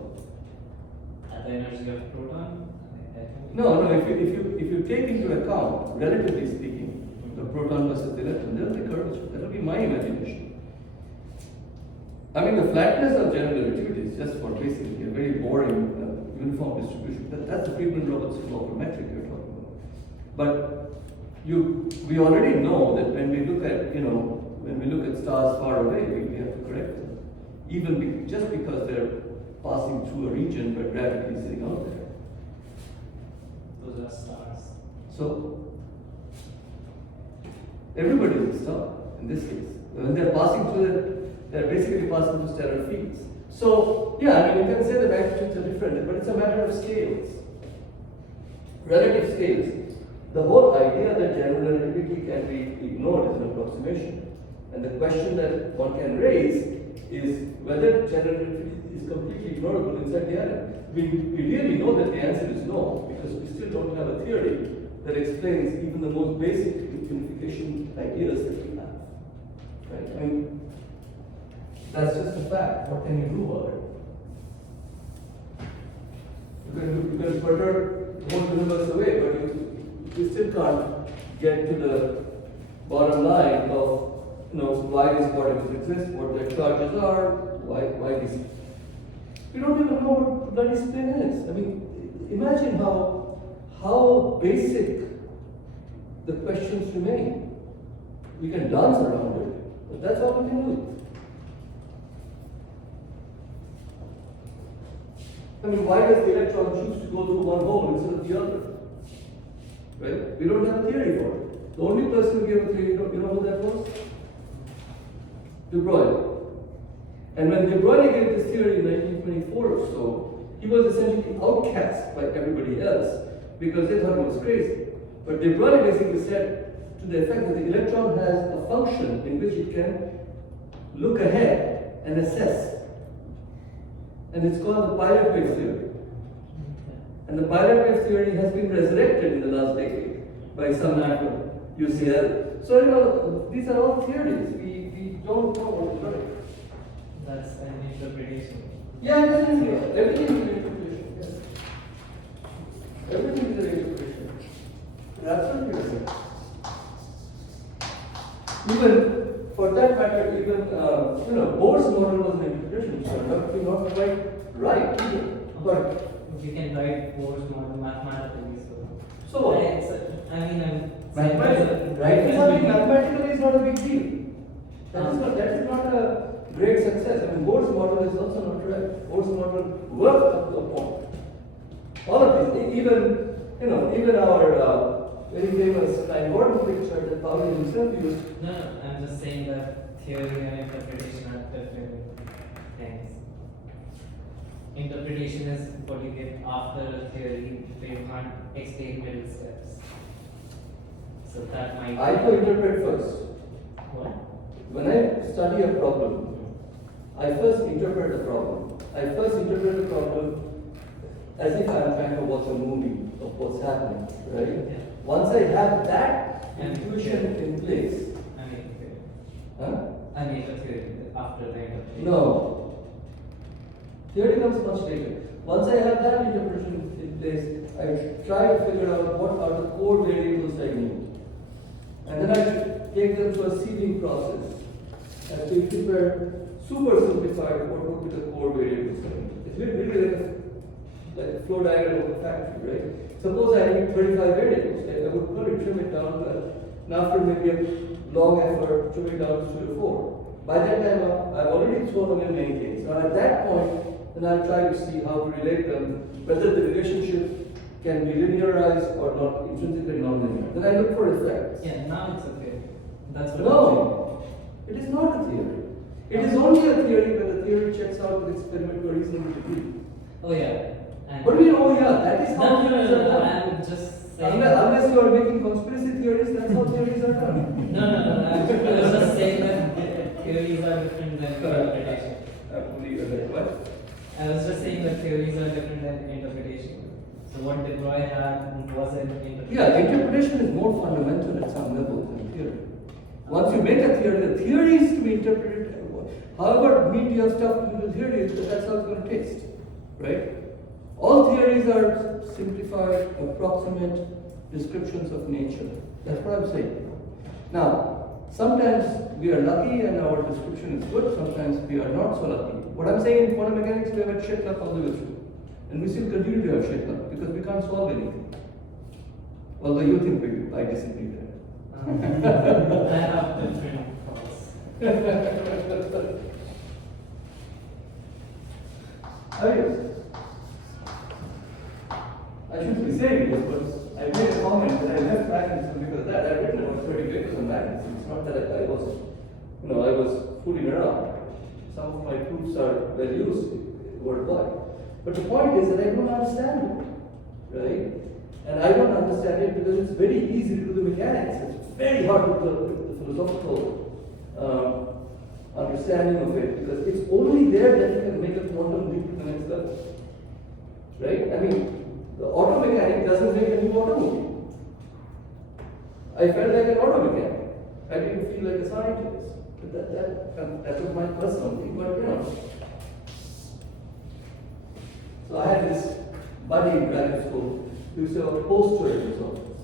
at the energy of proton, I think. No, if you take into account, relatively speaking, the proton versus the electron, there will be curvature. That will be my imagination. I mean, the flatness of general relativity is just for basically a very boring uniform distribution. That's the Friedman-Robertson law for metric you're talking about. But we already know that when we look at, when we look at stars far away, we have to correct them. Even just because they're passing through a region where gravity is sitting out there. Those are stars. So, everybody is a star in this case. When they're passing through they're basically passing through stellar fields. So, yeah, I mean, you can say the magnitudes are different, but it's a matter of scales. Relative scales. The whole idea that general relativity can be ignored is an approximation. And the question that one can raise is whether general relativity is completely ignorable inside the atom. We really know that the answer is no, because we still don't have a theory that explains even the most basic unification ideas that we have. Right? I mean, that's just a fact. What can you do about it? You can perturb the whole universe away, but you still can't get to the bottom line of why these particles exist, what their charges are, why these. We don't even know what bloody spin is. I mean, imagine how basic the questions remain. We can dance around it, but that's all we can do. I mean, why does the electron choose to go through one hole instead of the other? Right? We don't have a theory for it. The only person who gave a theory, you know who that was? De Broglie. And when De Broglie gave this theory in 1924 or so, he was essentially outcast by everybody else because they thought he was crazy. But De Broglie basically said to the effect that the electron has a function in which it can look ahead and assess. And it's called the pilot wave theory. And the pilot wave theory has been resurrected in the last decade by some from UCL. So, these are all theories. We don't know what to do. That's an interpretation. Yeah, definitely. Everything is an interpretation. Yes. Everything is an interpretation. You're absolutely right. Even, for that matter, even, Bohr's model was an interpretation, so not quite right either. But you can write Bohr's model mathematically, so. what? Mathematically is not a big deal. That is not a great success. I mean, Bohr's model is also not correct. Bohr's model worked up to a point. All of these, even our very famous time Gordon picture that Pauli himself used. No, I'm just saying that theory and interpretation are different things. Interpretation is what you get after a theory where you can't explain middle steps. So that might. I have to interpret first. What? When I study a problem, I first interpret the problem. I first interpret the problem as if I'm trying to watch a movie of what's happening, right? Yeah. Once I have that intuition in place, I make a theory. huh? I make a theory after the interpretation. No. Theory comes much later. Once I have that interpretation in place, I try to figure out what are the core variables I need. And then I take them through a sieving process. And to super simplify what would be the core variables. It's really like a flow diagram of a factory, right? Suppose I need 35 variables. I would probably trim it down, and after maybe a long effort, trim it down to 2 or 4. By that time, I've already thrown away many things. Now at that point, then I'll try to see how to relate them, whether the relationship can be linearized or not, intrinsically non-linear. Then I look for effects. Yeah, now it's a theory. That's what No, it is not a theory. It is only a theory when the theory checks out with experiment to a reasonable degree. Oh yeah. And What do you mean, oh yeah, that is how theories are done. I'm just saying. Unless you are making conspiracy theories, that's how theories are done. No. I was just saying that theories are different than interpretation. I believe that. What? I was just saying that theories are different than interpretation. So what De Broglie had was an interpretation. Yeah, interpretation is more fundamental at some level than theory. Once you make a theory, the theory is to be interpreted. However meat you have stuffed into the theory, that's how it's going to taste. Right? All theories are simplified, approximate descriptions of nature. That's what I'm saying. Now, sometimes we are lucky and our description is good, sometimes we are not so lucky. What I'm saying in quantum mechanics, we have had shit luck all the way through. And we still continue to have shit luck because we can't solve anything. Although you think we do, I disagree there. I have different thoughts. I shouldn't be saying this, but I made a comment that I left magnets because of that. I've written about 30 papers on magnets. It's not that I was fooling around. Some of my proofs are well used worldwide. But the point is that I don't understand it, right? And I don't understand it because it's very easy to do the mechanics. It's very hard to do the philosophical understanding of it, because it's only there that you can make a quantum leap to the next level. Right? I mean, the auto mechanic doesn't make a new automobile. I felt like an auto mechanic. I didn't feel like a scientist. But that was my personal thing, but you know. So I had this buddy in graduate school who used to have a poster in his office.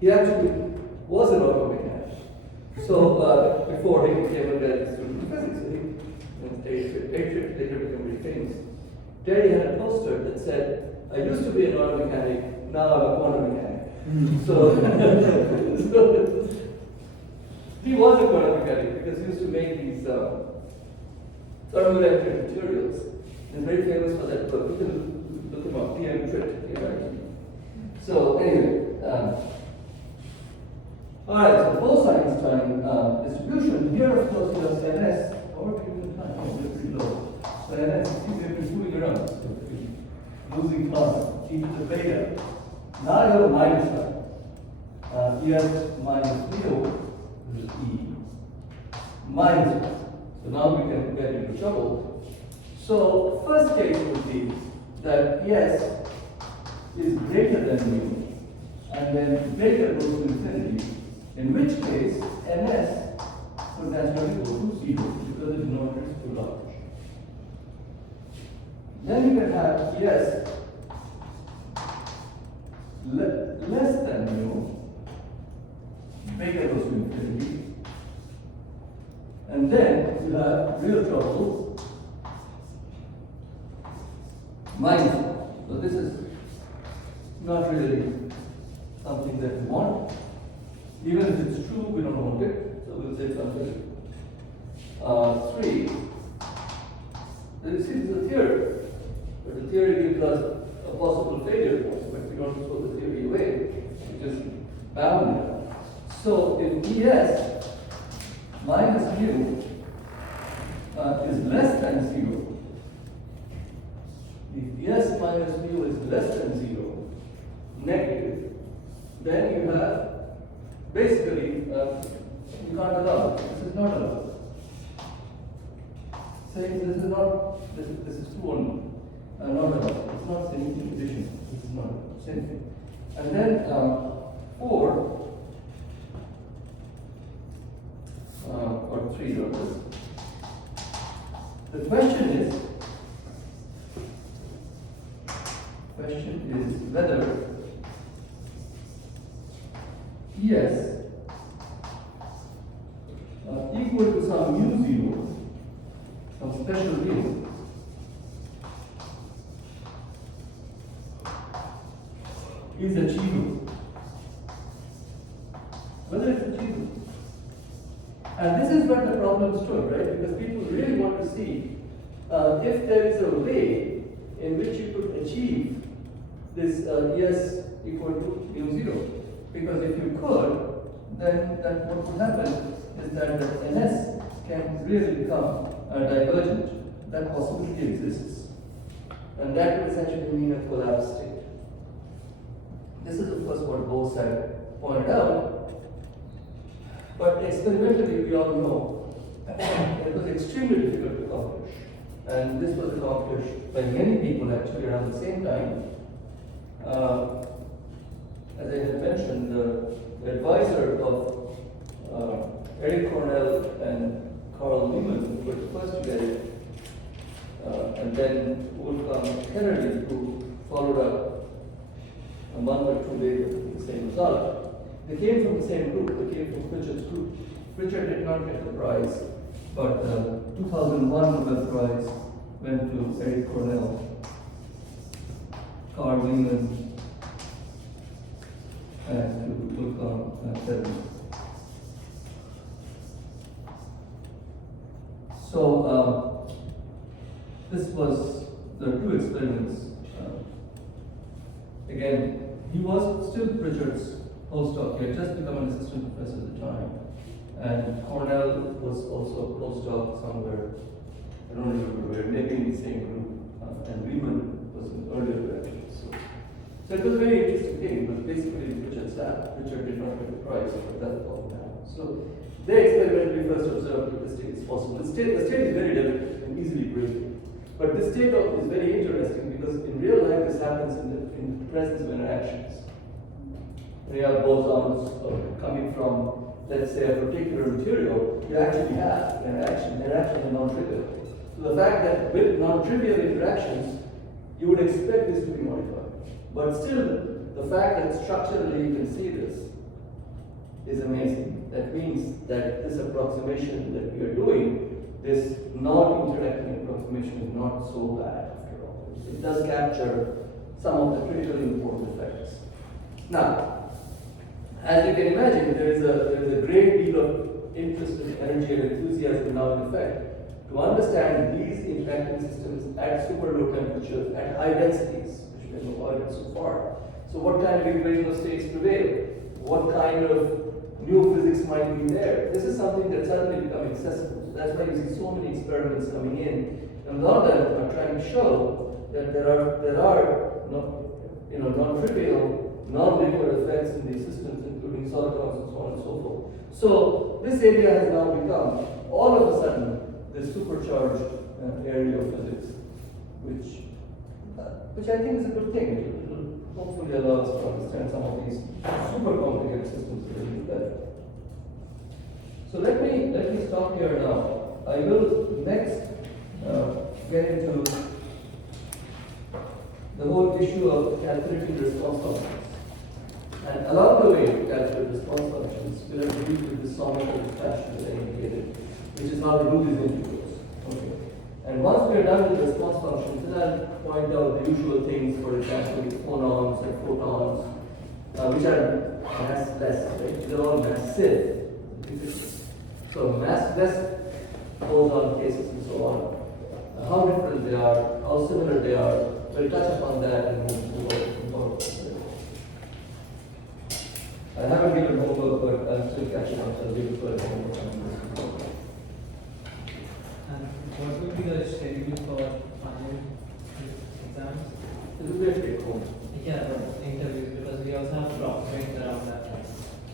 He actually was an auto mechanic. So before he became a graduate student in physics, so he later became very famous. Terry had a poster that said, I used to be an auto mechanic, now I'm a quantum mechanic. So, so he was a quantum mechanic because he used to make these thermoelectric materials. He's very famous for that book. You can look him up, PM Trit. So anyway, all right, so post-Einstein distribution. Here, of course, you have NS. Or given time, it's pretty low. So NS, you have been fooling around. So losing class, e to the beta. Now you have a minus sign. ES minus mu is E minus 1. So now we can get into trouble. So first case would be that ES is greater than mu, and then beta goes to infinity, in which case NS would naturally go to 0 because the denominator is too large. Then you can have ES less than mu, beta goes to infinity, and then you have real trouble minus 1. So this is not really something that we want. Even if it's true, we don't want it, so we'll say something. 3. You see, this is a theory, but the theory gives us a possible failure point, but we don't throw the theory away, we just bound it. So if ES minus mu is less than 0, if ES minus mu is less than 0, negative, then you have basically, you can't allow it. This is not allowed. Saying this is not, this is true only, not allowed. It's not saying condition. This is not same thing. And then 4 or 3 or this. The question is whether ES equal to some mu 0, some special mu, is achievable. Whether it's achievable. And this is what the problem stood, right? Because people really want to see if there is a way in which you could achieve this ES equal to mu 0. Because if you could, then what would happen is that the NS can really become divergent. That possibility exists. And that would essentially mean a collapse state. This is, of course, what Bose had pointed out. But experimentally, we all know it was extremely difficult to accomplish. And this was accomplished by many people actually around the same time. As I had mentioned, the advisor of Eric Cornell and Carl Newman were the first to get it, and then Wolfgang Kennedy, who followed up a month or 2 later with the same result. They came from the same group, they came from Pritchard's group. Pritchard did not get the prize, but 2001 Nobel Prize went to Eric Cornell, Carl Newman, and to Wolfgang Kennedy. So this was the 2 experiments. Again, he was still Pritchard's postdoc. He had just become an assistant professor at the time. And Cornell was also a postdoc somewhere, I don't remember where, maybe in the same group. And Riemann was an earlier graduate. So it was a very interesting thing, but basically Pritchard's staff. Pritchard did not get the prize for that point now. So They experimentally first observed that the state is possible. The state is very delicate and easily breakable. But this state is very interesting because in real life this happens in the presence of interactions. When you have bosons coming from, let's say, a particular material, you actually have interaction. Interactions are non-trivial. So the fact that with non-trivial interactions, you would expect this to be modified. But still, the fact that structurally you can see this is amazing. That means that this approximation that we are doing, this non-interacting approximation is not so bad after all. It does capture some of the critically important effects. Now, as you can imagine, there is a great deal of interest and energy and enthusiasm now in effect to understand these interacting systems at super low temperatures, at high densities, which we have avoided so far. So what kind of equation of states prevail? What kind of new physics might be there? This is something that's suddenly becoming accessible. So that's why you see so many experiments coming in. And a lot of them are trying to show that there are non-trivial, non-linear effects in these systems, including solitons and so on and so forth. So this area has now become, all of a sudden, this supercharged area of physics, which I think is a good thing. It will hopefully allow us to understand some of these super complicated systems a little better. So let me stop here now. I will next get into the whole issue of calculating response functions. And along the way to calculate response functions, we'll have to deal with this symmetrical fashion that I indicated, which is how to do these integrals. Okay. And once we are done with response functions, then I'll point out the usual things, for example, phonons and photons, which are massless, right? They're all massive. So massless boson cases and so on. How different they are, how similar they are. We'll touch upon that and move forward. I haven't given homework, but I'm still catching up, so I'll give it for homework. And what will be the schedule for final exams? It will be a take home. Yeah, the interviews, because we also have to approximate around that time.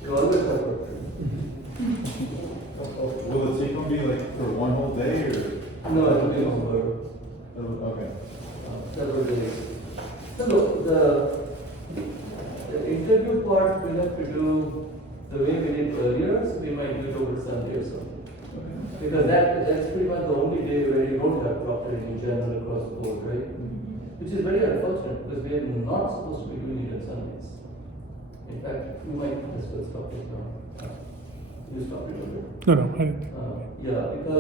You always have work. Will the take home be like for one whole day or? No, it will be over Okay. several days. So look, the interview part we'll have to do the way we did earlier, so we might do it over Sunday or something. Because that's pretty much the only day where you don't have proctoring in general across the board, right? Which is very unfortunate because we are not supposed to be doing it on Sundays. In fact, we might just stop it now. You stop it. No, no, Yeah, because